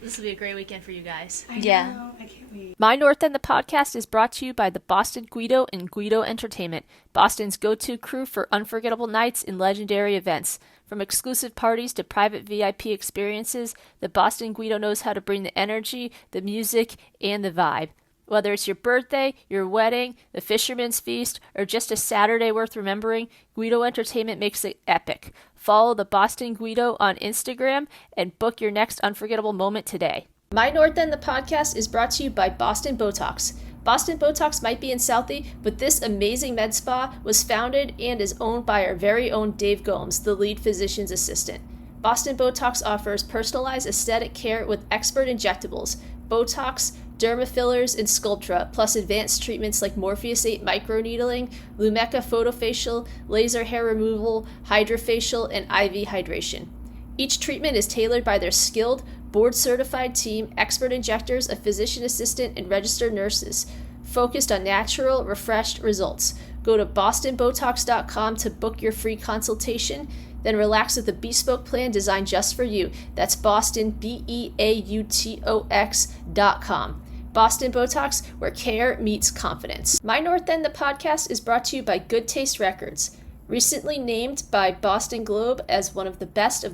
This will be a great weekend for you guys. I Yeah. know, I can't wait. My North End, the podcast, is brought to you by the Boston Guido and Guido Entertainment, Boston's go-to crew for unforgettable nights and legendary events. From exclusive parties to private VIP experiences, the Boston Guido knows how to bring the energy, the music, and the vibe. Whether it's your birthday, your wedding, the Fisherman's Feast, or just a Saturday worth remembering, Guido Entertainment makes it epic. Follow the Boston Guido on Instagram and book your next unforgettable moment today. My North End, the podcast, is brought to you by Boston Botox. Boston Botox might be in Southie, but this amazing med spa was founded and is owned by our very own Dave Gomes, the lead physician's assistant. Boston Botox offers personalized aesthetic care with expert injectables, Botox, dermafillers, and Sculptra, plus advanced treatments like Morpheus 8 microneedling, Lumecca photofacial, laser hair removal, hydrofacial, and IV hydration. Each treatment is tailored by their skilled, board-certified team, expert injectors, a physician assistant, and registered nurses, focused on natural, refreshed results. Go to bostonbotox.com to book your free consultation, then relax with a bespoke plan designed just for you. That's Boston, BEAUTOX.com. Boston Botox, where care meets confidence. My North End, the podcast, is brought to you by Good Taste Records. Recently named by Boston Globe as one of the best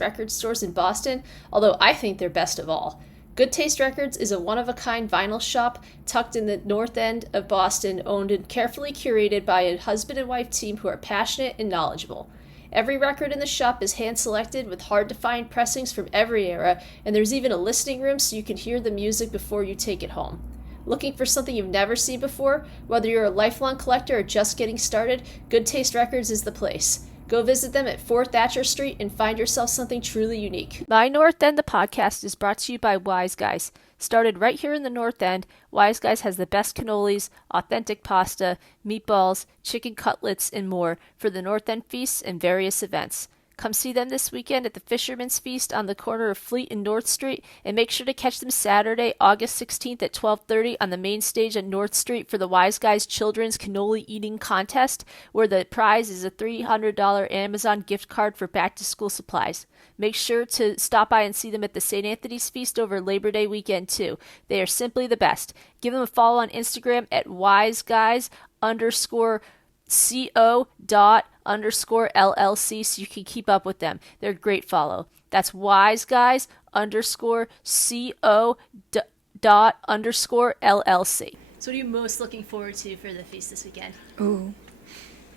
record stores in Boston, although I think they're best of all. Good Taste Records is a one-of-a-kind vinyl shop tucked in the north end of Boston, owned and carefully curated by a husband and wife team who are passionate and knowledgeable. Every record in the shop is hand-selected with hard-to-find pressings from every era, and there's even a listening room so you can hear the music before you take it home. Looking for something you've never seen before? Whether you're a lifelong collector or just getting started, Good Taste Records is the place. Go visit them at 4 Thatcher Street and find yourself something truly unique. My North End, the podcast, is brought to you by Wise Guys. Started right here in the North End, Wise Guys has the best cannolis, authentic pasta, meatballs, chicken cutlets, and more for the North End feasts and various events. Come see them this weekend at the Fisherman's Feast on the corner of Fleet and North Street, and make sure to catch them Saturday, August 16th at 12:30 on the main stage on North Street for the Wise Guys Children's Cannoli Eating Contest, where the prize is a $300 Amazon gift card for back-to-school supplies. Make sure to stop by and see them at the St. Anthony's Feast over Labor Day weekend, too. They are simply the best. Give them a follow on Instagram at wiseguys_co._LLC so you can keep up with them. They're a great follow. That's wiseguys_co._LLC. So what are you most looking forward to for the feast this weekend? Ooh.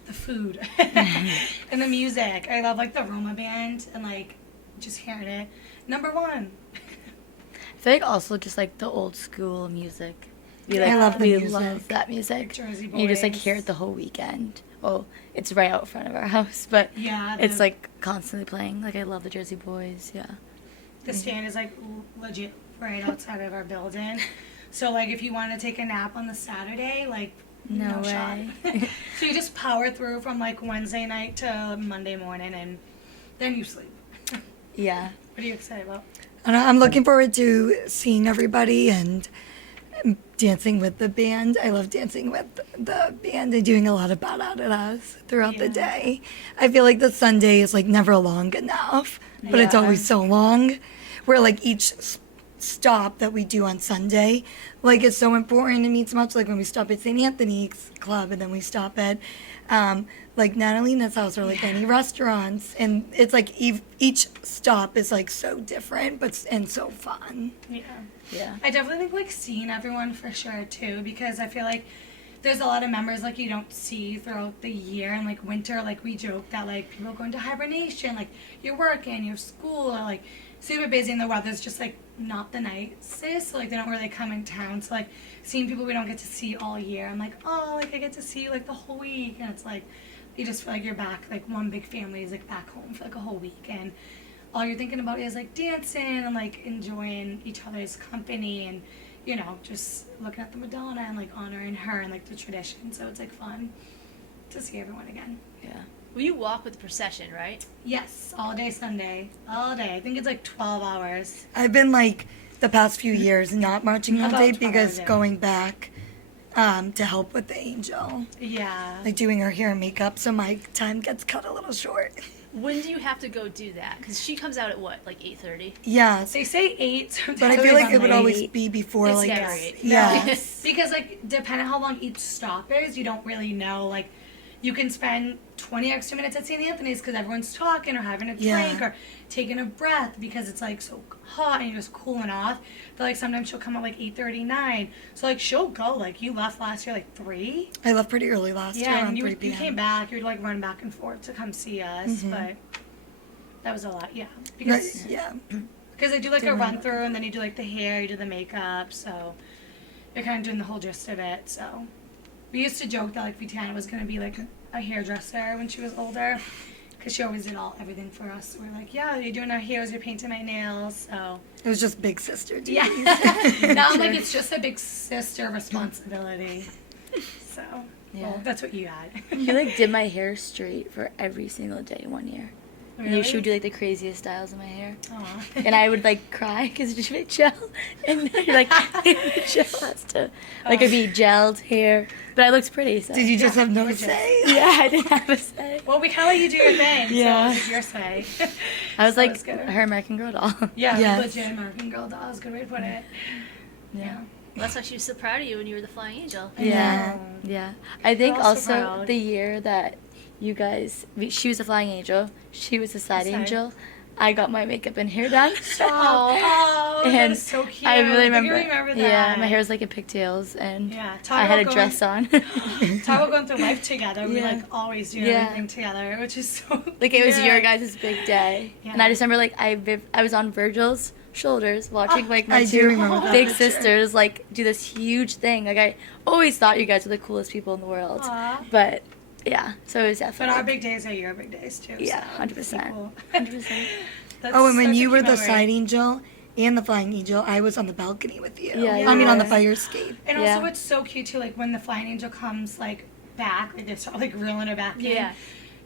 The food and the music. I love like the Roma band and like just hearing it. Number one. I feel like also just like the old school music. I love the music. Love that music. Jersey You just like Boys. hear it the whole weekend. Oh, it's right out front of our house, but Yeah, it's like constantly playing. Like I love the Jersey Boys. Yeah. the stand is like legit right outside of our building. So like if you want to take a nap on the Saturday, like No shot. way. So you just power through from like Wednesday night to Monday morning and then you sleep. Yeah. What are you excited about? And I'm looking forward to seeing everybody and dancing with the band. I love dancing with the band and doing a lot of badadas throughout the Yeah. day. I feel like the Sunday is like never long enough, but it's Yeah. always so long. Where like each stop that we do on Sunday, like it's so important to me so much. Like when we stop at St. Anthony's Club and then we stop at like Natalina's house or like any restaurants, and it's like each stop is like so different, and so fun. Yeah. Yeah. I definitely think like seeing everyone for sure too, because I feel like there's a lot of members like you don't see throughout the year, and like winter, like we joke that like people go into hibernation, like you're working, you're school, or like super busy, and the weather's just like not the nicest, so like they don't really come in town. So like seeing people we don't get to see all year, I'm like, oh, like I get to see you like the whole week, and it's like you just feel like you're back, like one big family is like back home for like a whole week, and all you're thinking about is like dancing and like enjoying each other's company, and you know, just looking at the Madonna and like honoring her and like the tradition. So it's like fun to see everyone again. Yeah. Well, you walk with the procession, right? Yes, all day Sunday, all day. I think it's like 12 hours. I've been like the past few years not marching all About day 12 because hours, yeah. going back to help with the angel, Yeah. like doing her hair and makeup, so my time gets cut a little short. When do you have to go do that? Because she comes out at what, like 8:30? Yes, They say 8 sometimes. but I feel always like it would late. always be before It's like never eight. yes. Because like depending how long each stop is, you don't really know. Like you can spend 20 extra minutes at St. Anthony's because everyone's talking or having a Yeah. drink or taking a breath because it's like so hot and you're just cooling off. But like sometimes she'll come at like 8:39. So like she'll go, like you left last year like 3. I left pretty early last year Yeah, around and 3 you p.m. came back. You would like run back and forth to come see us, Mm-hmm. but that was a lot. Yeah, Right, because yeah. they do like a Doing run through and then you do like the hair, you do the makeup, so you're kind of doing the whole gist of it. So we used to joke that like Vitianna was gonna be like a hairdresser when she was older, because she always did everything for us. So we're like, yeah, you're doing our hairs, you're painting my nails, so It was just big sister duties. yeah. Now I'm like it's just a big sister responsibility. So Yeah. well, that's what you had. He like did my hair straight for every single day one year. And she would do like the craziest styles in my hair. Aw. And I would like cry because it's just gel. And like gel has to like it'd be gelled hair. But I looked pretty. So. Did you just have no legit. say? Yeah, I didn't have a say. Well, we kind of let you do your thing. Yeah. So this is your say. I was So like it's good. her American Girl doll. Yeah, Yes. legit American Girl doll is a good way to put it. Yeah. Well, that's why she was so proud of you when you were the flying angel. Yeah. know. Yeah. I think We're all also so proud. the year that you guys, she was a flying angel, she was a side Side. angel. I got my makeup and hair done. Oh, that And is so cute. I really think remember. you remember that. Yeah, my hair was like in pigtails, and Yeah, I had a dress on. Talk about going through life together. We Yeah. like always do Yeah. everything together, which is so Like it was cute. your guys' big day, Yeah. and I just remember like I was on Virgil's shoulders watching like my I do two remember that big picture. sisters like do this huge thing. Like I always thought you guys were the coolest people in the world, Aw. but yeah, so it was But definitely our big days are your big days too. yeah, so 100%, cool. 100%. That's Oh, and when such a you were cute the memory. side angel and the flying angel, I was on the balcony with you. Yeah, you I mean, on the were. fire escape. And Yeah. also, it's so cute too. Like when the flying angel comes like back, like they start like reeling her back Yeah. in.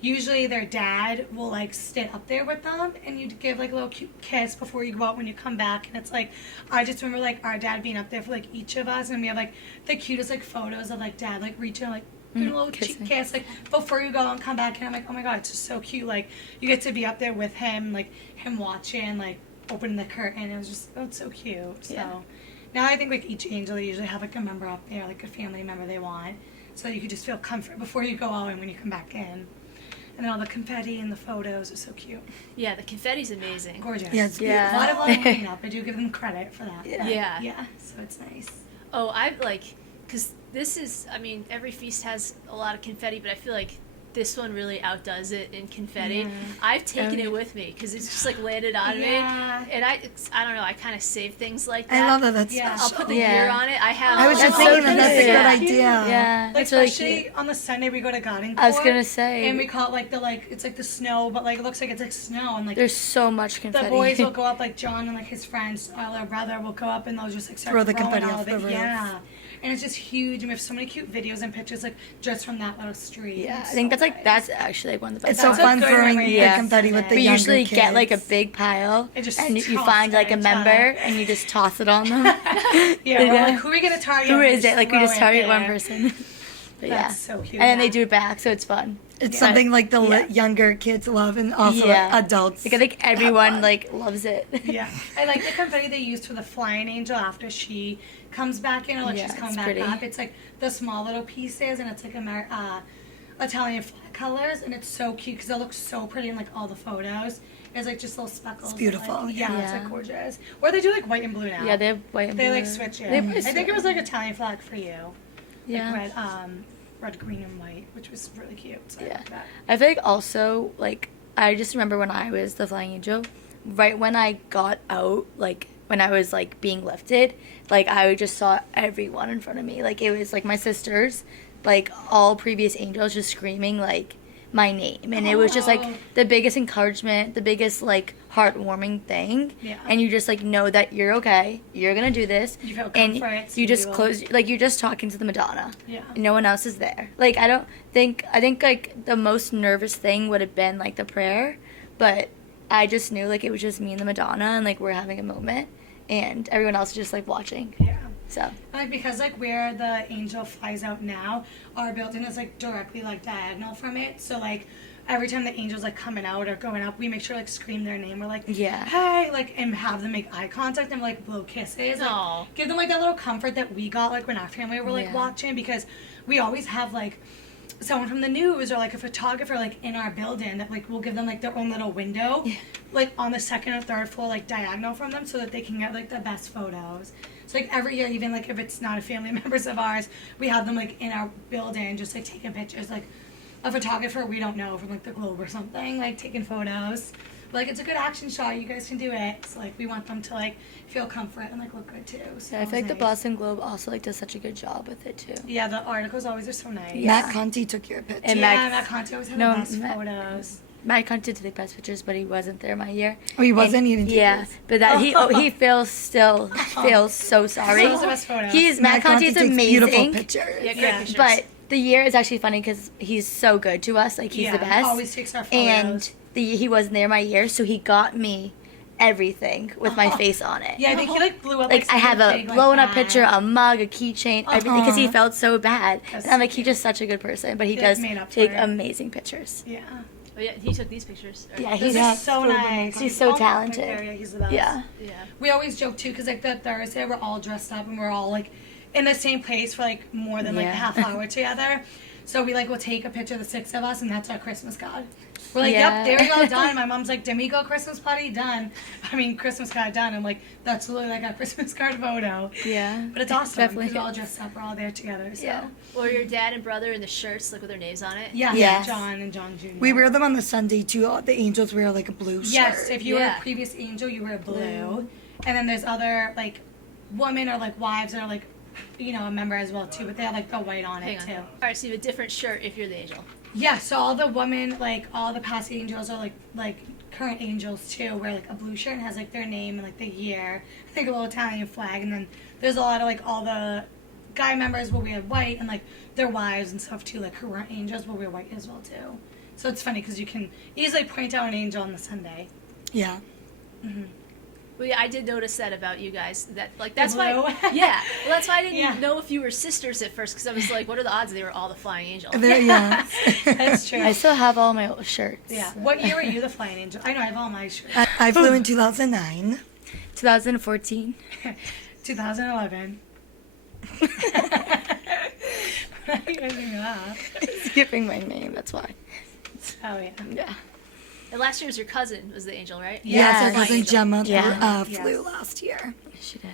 Usually, their dad will like sit up there with them, and you give like a little cute kiss before you go out when you come back. And it's like, I just remember like our dad being up there for like each of us, and we have like the cutest like photos of like dad like reaching like. Doing a little cheek kissing. kiss like before you go and come back, and I'm like, oh my god, it's just so cute. Like you get to be up there with him, like him watching, like opening the curtain. It was just, oh, it's so cute. So Yeah. now I think like each angel they usually have like a member up there, like a family member they want, so you could just feel comfort before you go out and when you come back in. And then all the confetti and the photos are so cute, Yeah, the confetti's amazing. gorgeous. Yeah, it's Yeah. A lot of love cleaning up. I do give them credit for that. Yeah. Yeah. So it's nice. Oh, I've like, because this is, I mean, every feast has a lot of confetti, but I feel like this one really outdoes it in confetti. Yeah. I've taken Oh, it with me because it's just like landed on Yeah. me, and I don't know, I kind of save things like I that. love that. That's Yeah. I'll special. put the Yeah. year on it. I have. I was just That's thinking so that that's a cute. good Yeah. idea. Yeah, Like that's really especially cute. on the Sunday we go to garden I was court, gonna say, and we call it like the like it's like the snow, but like it looks like it's like snow, and like there's so much confetti. the boys will go up, like John and like his friends, our brother will go up and they'll just like start Throw the throwing confetti all off of it. the roof. Yeah, and it's just huge, and we have so many cute videos and pictures like just from that little street. Yeah, I It's think so that's like nice. that's actually like one of the best. It's so That's a fun good throwing memory, the yeah. confetti with the We younger usually kids. get like a big pile, And just and you toss find it like a at each member, other. and you just toss it on them. Yeah, we're Yeah. like, who are we gonna target? Who We is it? Like we throw just it target one there. person. But yeah, That's so cute. and then yeah. they do it back, so it's fun. It's Yeah. something like the Yeah. younger kids love, and also Yeah. adults. Like I think have everyone fun. like loves it. Yeah, I like the confetti they used for the flying angel after she comes back in, or like Yeah, she's coming it's back pretty. up. It's like the small little pieces, and it's like Italian flag colors, and it's so cute because it looks so pretty in like all the photos. It's like just little speckles. It's beautiful, Like, yeah, it's yeah. like gorgeous. Or they do like white and blue now. Yeah, they have white and They blue. like switch it. They I probably think it was like Italian flag for you. yeah. Like red, green, and white, which was really cute. So I Yeah. like that. I feel like also like I just remember when I was the flying angel, right when I got out, like when I was like being lifted, like I just saw everyone in front of me. Like it was like my sisters, like all previous angels just screaming like my name, and it was just Oh. like the biggest encouragement, the biggest like heartwarming thing. Yeah. And you just like know that you're okay, you're gonna do this, You feel and comfort, you just you will- close like you're just talking to the Madonna. Yeah. No one else is there. Like I think like the most nervous thing would have been like the prayer, but I just knew like it was just me and the Madonna, and like we're having a moment, and everyone else is just like watching. Yeah. So Like because like where the angel flies out now, our building is like directly like diagonal from it. So like every time the angel's like coming out or going up, we make sure like scream their name. We're like, Yeah. hey, like, and have them make eye contact and like blow kisses. Like, Aw. give them like that little comfort that we got like when our family were like Yeah. watching, because we always have like someone from the news or like a photographer like in our building that like will give them like their own little window, like on the second or third floor, like diagonal from them, so that they can get like the best photos. So like every year, even like if it's not a family members of ours, we have them like in our building just like taking pictures, like a photographer we don't know from like the Globe or something, like taking photos. But, like it's a good action shot, you guys can do it. So like we want them to like feel comfort and like look good too. So yeah, I it feel like was the nice. Boston Globe also like does such a good job with it too. Yeah, the articles always are so nice. Matt Conti took your picture. And yeah, Max- Matt Conti always had no, the best Matt- photos. Mike Hunt did take best pictures, but he wasn't there my year. Oh, he wasn't? And- He didn't take Yeah, yours? but that he feels so sorry. Those are the best photos. He's Matt Conti is takes beautiful amazing. pictures. Yeah, great Yeah. pictures. But the year is actually funny because he's so good to us. Like he's Yeah, the best. always takes our And photos. he wasn't there my year, so he got me everything with my face on it. Yeah, I think he like blew up. Like I have something a big like blown up that. picture, a mug, a keychain, everything, because he Aw. felt so bad. That's And I'm like, he's just such a good person, but he He, like, does made up for take it. amazing pictures. Yeah. Oh, yeah, he took these pictures. Or- Yeah, Those he's are so nice. He's so Oh, talented. yeah, he's the best. Yeah. Yeah. We always joke too, because like that Thursday we're all dressed up and we're all like in the same place for like more than like a Yeah. half hour together. So we like will take a picture of the 6 of us, and that's our Christmas card. We're like, Yeah. yep, there we go, done. My mom's like, D'Amico Christmas party, done. Christmas card, done. I'm like, that's literally like our Christmas card photo. Yeah. But it's awesome. Definitely Because we're all is. dressed up, we're all there together. So. Yeah. Or your dad and brother in the shirts, like with their names on it. Yeah, Yes. John and John Jr. We wear them on the Sunday too. The Angels wear like a blue shirt. Yes, if you were Yeah. a previous angel, you were blue. And then there's other like women or like wives that are like, a member as well too, but they have like the white on Hang it on. too. All right, so you have a different shirt if you're the angel. Yeah, so all the women, like all the past angels are like current angels too, wear like a blue shirt and has like their name and like the year. I think a little Italian flag, and then there's a lot of like all the guy members will wear white, and like their wives and stuff too, like who are angels will wear white as well too. So it's funny because you can easily point out an angel on the Sunday. Yeah. Well, yeah, I did notice that about you guys. That's blue? why. Yeah, well, that's why I didn't Yeah. know if you were sisters at first, because I was like, what are the odds they were all the flying angel? Yeah. That's true. I still have all my old shirts. Yeah. What year were you the flying angel? I know I have all my shirts. I flew in 2009. 2014. 2011. Why are you guys laugh? Skipping my name, that's why. Oh yeah. Yeah. And last year was your cousin was the angel, right? Yes, Yeah. our cousin Angel. Gemma Yeah. flew Yes. last year. She did.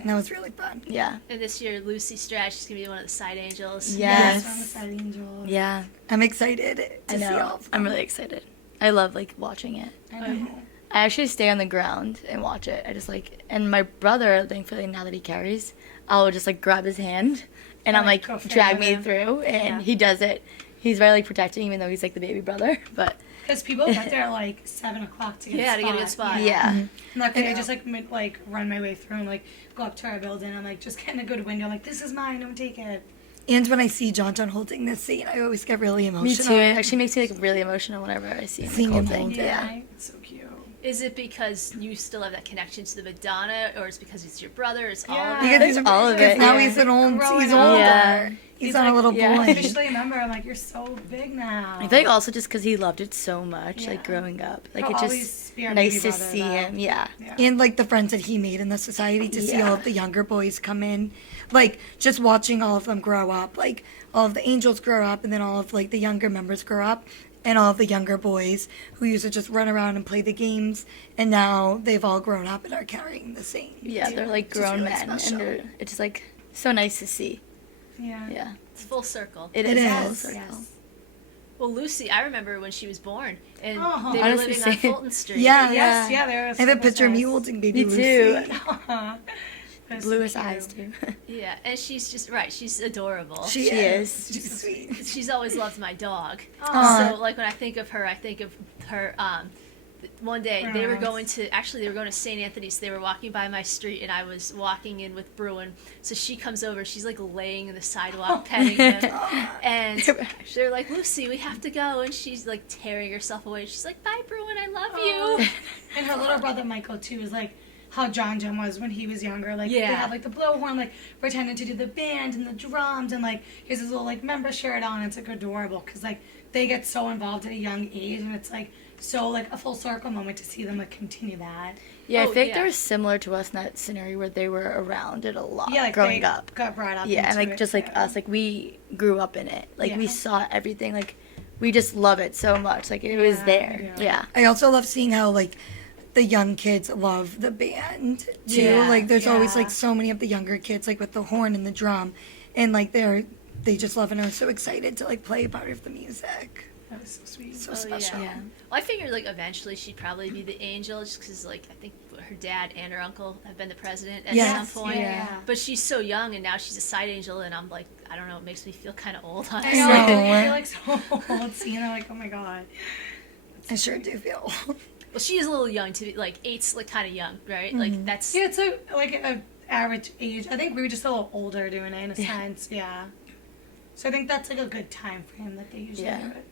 And that was really fun. Yeah. And this year, Lucy Stratch is gonna be one of the side angels. Yes. I'm a side angel. Yeah. I'm excited to I see all know. of them. I'm really excited. I love like watching it. I know. I actually stay on the ground and watch it. I just like, and my brother, thankfully now that he carries, I'll just like grab his hand and I'm Like, like, go for drag it. me through, and Yeah. he does it. He's very like protecting, even though he's like the baby brother. But Because people get there at like 7 o'clock to get Yeah, a to spot. get a good spot. yeah, And luckily I just like run my way through and like go up to our building. I'm like just getting a good window. I'm like, this is mine. Don't take it. And when I see John holding this scene, I always get really emotional. me too. It actually makes me like really emotional whenever I see him Seeing like, him holding. hold it. Yeah. It's so cute. Is it because you still have that connection to the Madonna, or is it because it's your brother? It's all Yeah. of Because it? he's all of because it, now yeah. he's an old, Growing he's up. older. Yeah. He's He's not a like- little yeah. boy. Officially a member. I'm like, you're so big now. I feel like also just because he loved it so much, Yeah. like growing up, like He'll it's always just be our nice baby to brother, see though. him. Yeah. Yeah. And like the friends that he made in the society, to see Yeah. all of the younger boys come in, like just watching all of them grow up, like all of the angels grow up, and then all of like the younger members grow up, and all of the younger boys who used to just run around and play the games, and now they've all grown up and are carrying the same. Yeah, they're like Which is grown really men, special. and it's just like so nice to see. Yeah. Yeah, It's full circle. it It is. is. full circle. Yes. Well, Lucy, I remember when she was born, and Oh. they were Honestly, living on same. Fulton Street. Yeah. Yes. Yeah. There. I have a picture of me holding baby Me Lucy. too. Bluest Bluest eyes too. Yeah, and she's just right. She's adorable. She She is. is. She's sweet. She's always loved my dog. Aw. So like when I think of her, I think of her. One day they were Nice. going to St. Anthony's. They were walking by my street, and I was walking in with Bruin. So she comes over. She's like laying in the sidewalk, petting him, and they're like, "Lucy, we have to go." And she's like tearing herself away. She's like, "Bye, Bruin. I love you." And her little brother Michael too is like how John was when he was younger. Like Yeah. they have like the blowhorn, like pretending to do the band and the drums, and like he has his little like member shirt on. It's like adorable because like they get so involved at a young age, and it's like so like a full circle moment to see them like continue that. Yeah, I Oh, feel like yeah. they were similar to us in that scenario where they were around it a lot Yeah, like growing they up. got brought up. Yeah, and into like it, just like too. us, like we grew up in it. Like we Yeah. saw everything. Like we just love it so much. Like it was Yeah, there. we do. Yeah. I also love seeing how like the young kids love the band too. Yeah, Like there's always yeah. like so many of the younger kids like with the horn and the drum, and like they just love it and are so excited to like play a part of the music. That was so sweet. So Oh, special. yeah. Well, I figured like eventually she'd probably be the angel, just because like I think her dad and her uncle have been the president at Yes, some point. Yeah. But she's so young, and now she's a side angel, and I'm like, I don't know, it makes me feel kind of old. I Honestly. know. Like, No. I feel like so old seeing her. Like, oh my god. I sure do feel. Well, she is a little young to be like 8's like kind of young, right? Like that's Yeah, it's a average age. I think we were just a little older doing it in a sense. Yeah. So I think that's like a good time frame that they usually Yeah. do it.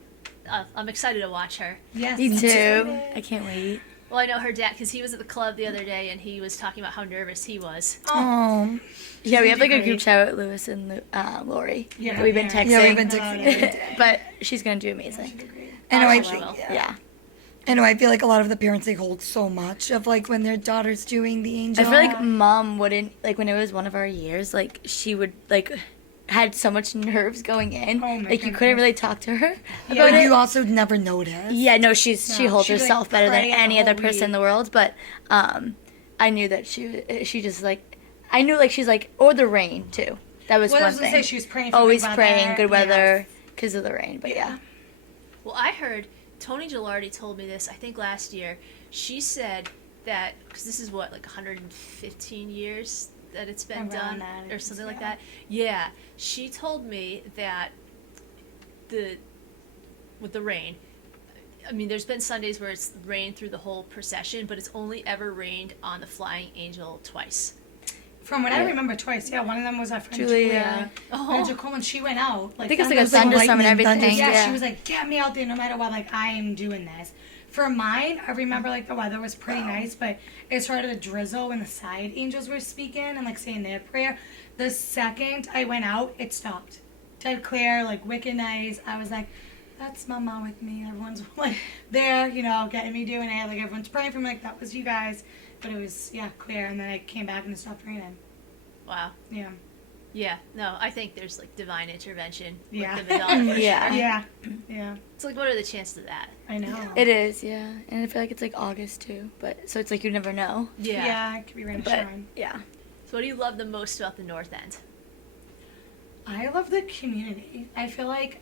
I'm excited to watch her. Yes. Me too. too. I can't wait. Well, I know her dad because he was at the club the other day, and he was talking about how nervous he was. Oh, Yeah, we have like a great. group chat with Lewis and Lori. Yeah, that we've been yeah. texting. yeah, we've been About texting it. every day. But she's gonna do amazing. I know. Oh, I she think. will. Yeah. I know. I feel like a lot of the parents they hold so much of like when their daughter's doing the angel. I feel like mom wouldn't like when it was one of our years. Like she would like had so much nerves going in. Oh my like you couldn't goodness. really talk to her Yeah. about But it. you also never noticed. Yeah, no, she holds she'd, like, herself better than pray the any other whole person in the week. world. But I knew that she just like, I knew like she's like, or the rain too. That was Well, I one was gonna thing. say she was praying for Always good weather. praying good weather Yes. because of the rain. But yeah. Well, I heard Tony Gilardi told me this, I think last year. She said that, because this is what, like 115 years that it's been Around done, that, or something like that. Yeah. She told me that with the rain, I mean, there's been Sundays where it's rained through the whole procession, but it's only ever rained on the Flying Angel twice. From what I remember, twice. Yeah, one of them was our friend Julia. Julia. Oh. Julia Coleman. She went out. I think it's like that a was thunderstorm and lightning, everything. Yeah, she was like, get me out there no matter what, like, I am doing this. For mine, I remember, like, the weather was pretty nice, but it started to drizzle when the side angels were speaking and, like, saying their prayer. The second I went out, it stopped. Dead clear, like, wicked nice. I was like, that's my mom with me. Everyone's, like, there, you know, getting me doing it. Like, everyone's praying for me, like, that was you guys. But it was, yeah, clear. And then I came back and it stopped raining. Wow. Yeah. Yeah. No, I think there's like divine intervention Yeah. with the Madonna. for Yeah. sure. Yeah. Yeah. It's like, what are the chances of that? I know. It is, yeah. And I feel like it's like August too. But so it's like you never know. Yeah, it could be rain or But shine. yeah. So what do you love the most about the North End? I love the community. I feel like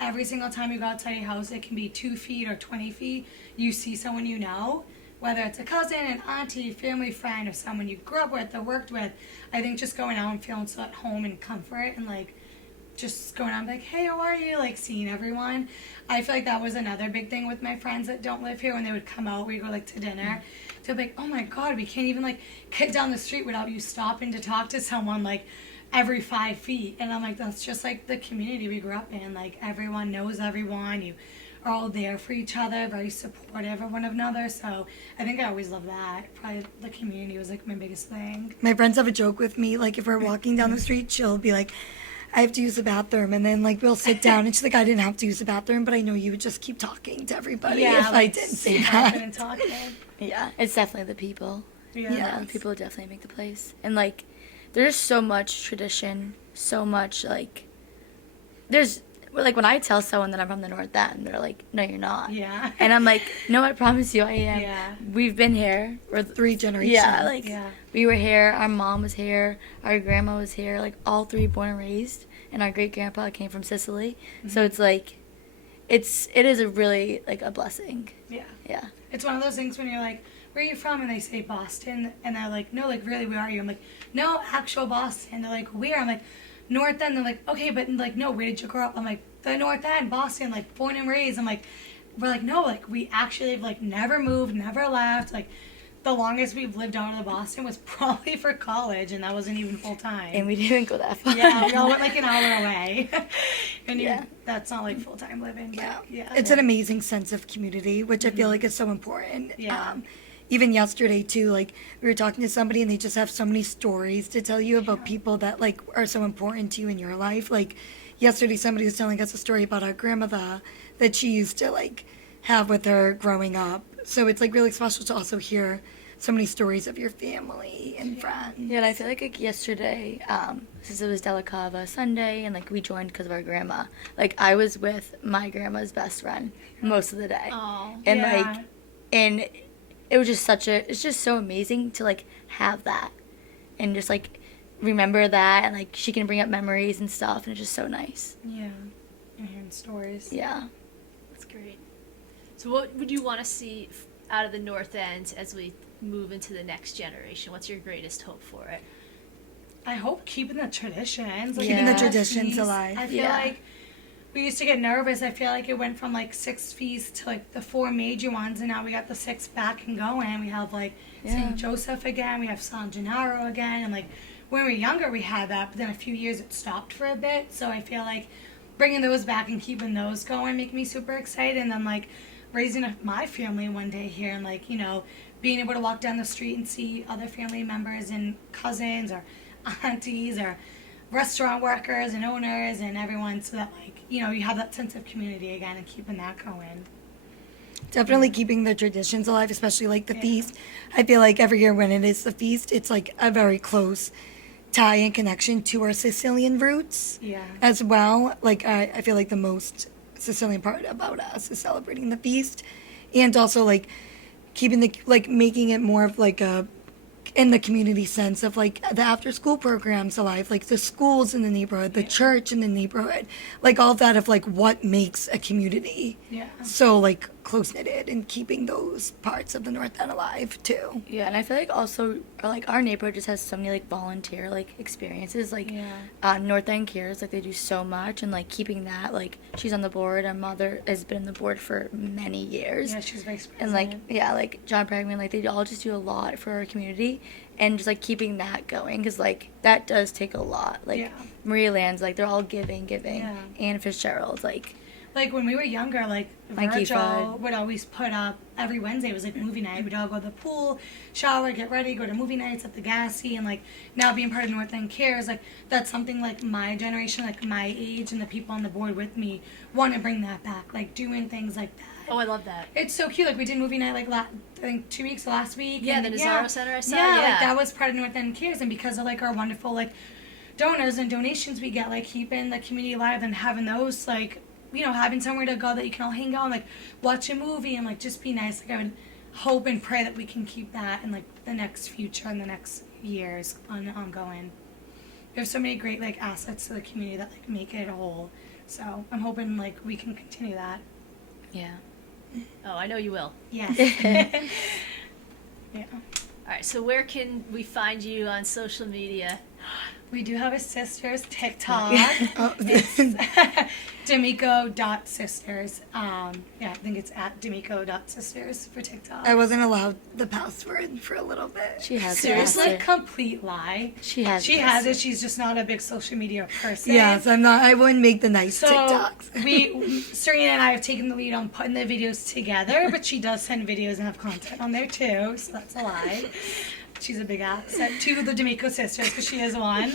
every single time you go outside your house, it can be 2 feet or 20 feet, you see someone you know, whether it's a cousin, an auntie, family friend, or someone you grew up with or worked with. I think just going out and feeling so at home and comfort and like just going out and be like, hey, how are you? Like seeing everyone. I feel like that was another big thing with my friends that don't live here when they would come out, we'd go like to dinner. They'd be like, oh my God, we can't even like get down the street without you stopping to talk to someone like every 5 feet. And I'm like, that's just like the community we grew up in. Like everyone knows everyone. You are all there for each other, very supportive of one another. So I think I always loved that. Probably the community was like my biggest thing. My friends have a joke with me, like if we're walking down the street, she'll be like, I have to use the bathroom, and then like we'll sit down and she's like, I didn't have to use the bathroom, but I know you would just keep talking to everybody if I like, didn't say laughing that. and talking. Yeah. It's definitely the people. Yeah. Yeah, the people definitely make the place. And like there's so much tradition, so much like there's like when I tell someone that I'm from the North End, they're like, no, you're not. Yeah. And I'm like, no, I promise you I am. Yeah. We've been here. We're 3 generations. Yeah, like Yeah. we were here, our mom was here, our grandma was here, like all 3 born and raised, and our great grandpa came from Sicily. So it's like it is a really like a blessing. Yeah. Yeah. It's one of those things when you're like, where are you from? And they say Boston. And they're like, no, like, really, where are you? I'm like, no, actual Boston. They're like, where? I'm like, North End. They're like, okay, but like, no, where did you grow up? I'm like, the North End, Boston, like, born and raised. I'm like, we're like, no, like, we actually, like, never moved, never left. Like, the longest we've lived out of the Boston was probably for college, and that wasn't even full time. And we didn't go that far. Yeah, we all went like an hour away. And Yeah. that's not like full time living. But yeah. It's an amazing sense of community, which I feel like is so important. Yeah. Even yesterday too, like we were talking to somebody and they just have so many stories to tell you about people that like are so important to you in your life. Like yesterday somebody was telling us a story about our grandmother that she used to like have with her growing up. So it's like really special to also hear so many stories of your family and friends. Yeah, and I feel like yesterday, since it was Della Cava Sunday, and like we joined because of our grandma. Like I was with my grandma's best friend most of the day, Oh. and Yeah. like, and it was just it's just so amazing to like have that, and just like remember that, and like she can bring up memories and stuff, and it's just so nice. Yeah. And hearing stories. Yeah. That's great. So what would you want to see out of the North End as we move into the next generation? What's your greatest hope for it? I hope keeping the traditions. Like, Keeping the that traditions feast, alive. I feel Yeah. like we used to get nervous. I feel like it went from like 6 feasts to like the 4 major ones, and now we got the 6 back and going. We have like Yeah. St. Joseph again. We have San Gennaro again. And like when we were younger, we had that, but then a few years it stopped for a bit. So I feel like bringing those back and keeping those going make me super excited. And then like raising my family one day here, and like, you know, being able to walk down the street and see other family members and cousins or aunties or restaurant workers and owners and everyone, so that like, you know, you have that sense of community again and keeping that going. Definitely keeping the traditions alive, especially like the Yeah. feast. I feel like every year when it is the feast, it's like a very close tie and connection to our Sicilian roots Yeah. as well. Like I feel like the most Sicilian part about us is celebrating the feast, and also like keeping the like making it more of like a in the community sense of like the after school programs alive, like the schools in the neighborhood, the church in the neighborhood, like all that of like what makes a community Yeah. so like close knitted, and keeping those parts of the North End alive too. Yeah, and I feel like also like our neighborhood just has so many like volunteer like experiences. Like North End Cares, like they do so much, and like keeping that, like she's on the board. Our mother has been on the board for many years. Yeah, she was vice And president. like John Bregman, like they all just do a lot for our community, and just like keeping that going, because like that does take a lot. Like Yeah. Maria Land's, like they're all giving, Yeah. and Fitzgerald, like Like when we were younger, like Mikey Virgil Fudd. would always put up every Wednesday. It was like movie night. We'd all go to the pool, shower, get ready, go to movie nights at the Gassy, and like now being part of North End Cares, like that's something like my generation, like my age, and the people on the board with me want to bring that back. Like doing things like that. Oh, I love that. It's so cute. Like we did movie night like I think 2 weeks last week. Yeah, and, the Nazaro Center I saw. Yeah, Yeah. like that was part of North End Cares, and because of like our wonderful like donors and donations we get, like keeping the community alive and having those like, you know, having somewhere to go that you can all hang out and like watch a movie and like just be nice. Like I would hope and pray that we can keep that in like the next future and the next years ongoing. We have so many great like assets to the community that like make it whole. So I'm hoping like we can continue that. yeah. Oh, I know you will. Yes. Yeah. All right, so where can we find you on social media? We do have a sisters TikTok. Oh, D'Amico.sisters. Yeah, I think it's at D'Amico.sisters for TikTok. I wasn't allowed the password for a little bit. She has Seriously, it. complete lie. She has She has it. She's just not a big social media person. Yes, I'm not. I wouldn't make the nice So TikToks. Serena and I have taken the lead on putting the videos together, but she does send videos and have content on there too, so that's a lie. She's a big asset to the D'Amico sisters because she is one.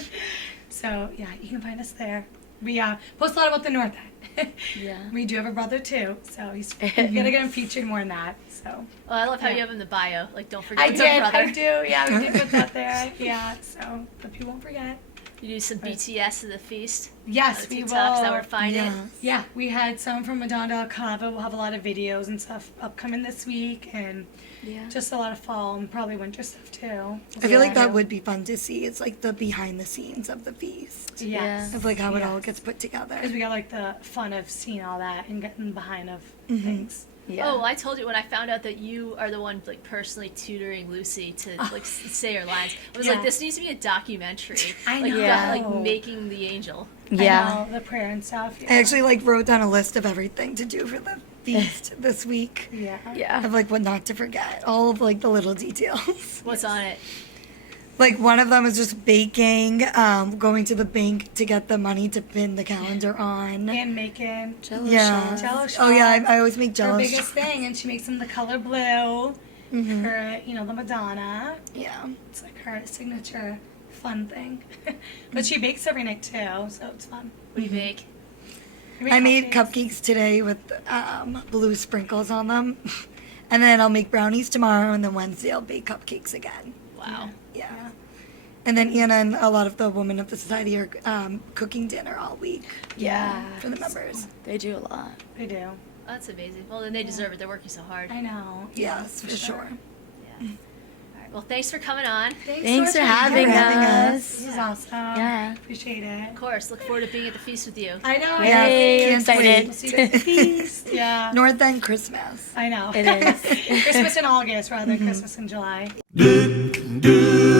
So yeah, you can find us there. We post a lot about the North End. Yeah. We do have a brother too, so he's gotta get him featured more in that. So Well, I love how Yeah. you have in the bio. Like, don't forget I your did, brother. I do. Yeah, we did put that there. Yeah, so but people won't forget. You do some BTS at the feast. Yes, on the we will. TikToks that we're finding. Yeah. Yeah, we had some from Madonna Del. We'll have a lot of videos and stuff upcoming this week, and Yeah. just a lot of fall and probably winter stuff too. I feel like Yeah. that would be fun to see. It's like the behind the scenes of the feast. Yes. Of like how it Yes. all gets put together. Because we got like the fun of seeing all that and getting behind of Mm-hmm. things. Yeah. Oh, well, I told you when I found out that you are the one like personally tutoring Lucy to like say her lines. I was Yeah. like, this needs to be a documentary. I like, know. about, like making the angel. Yeah. I know, the prayer and stuff. Yeah. I actually like wrote down a list of everything to do for the feast this week. Yeah. Yeah. Of like what not to forget. All of like the little details. What's on it? Like one of them is just baking, going to the bank to get the money to pin the calendar on. And making Jello Yeah. shots. Jello shots. Oh yeah, I always make her Jello biggest shots. thing, and she makes them the color blue Mhm. for the Madonna. Yeah. It's like her signature fun thing. But she bakes every night too, so it's fun. What do you bake? We I made cupcakes. cupcakes today with blue sprinkles on them. And then I'll make brownies tomorrow, and then Wednesday I'll bake cupcakes again. Wow. Yeah. And then Anna and a lot of the women of the society are cooking dinner all week Yeah. for the members. They do a lot. They do. Oh, that's amazing. Well, then they deserve it. They're working so hard. I know. Yes, for sure. Yeah. All right. Well, thanks for coming on. Thanks so for much having having us. This is awesome. Yeah. Appreciate it. Of course. Look forward to being at the feast with you. I know. Yeah, Yay, can't excited. We'll see you at the feast. Yeah. North End Christmas. I know. It is. Christmas in August rather than Christmas in July. do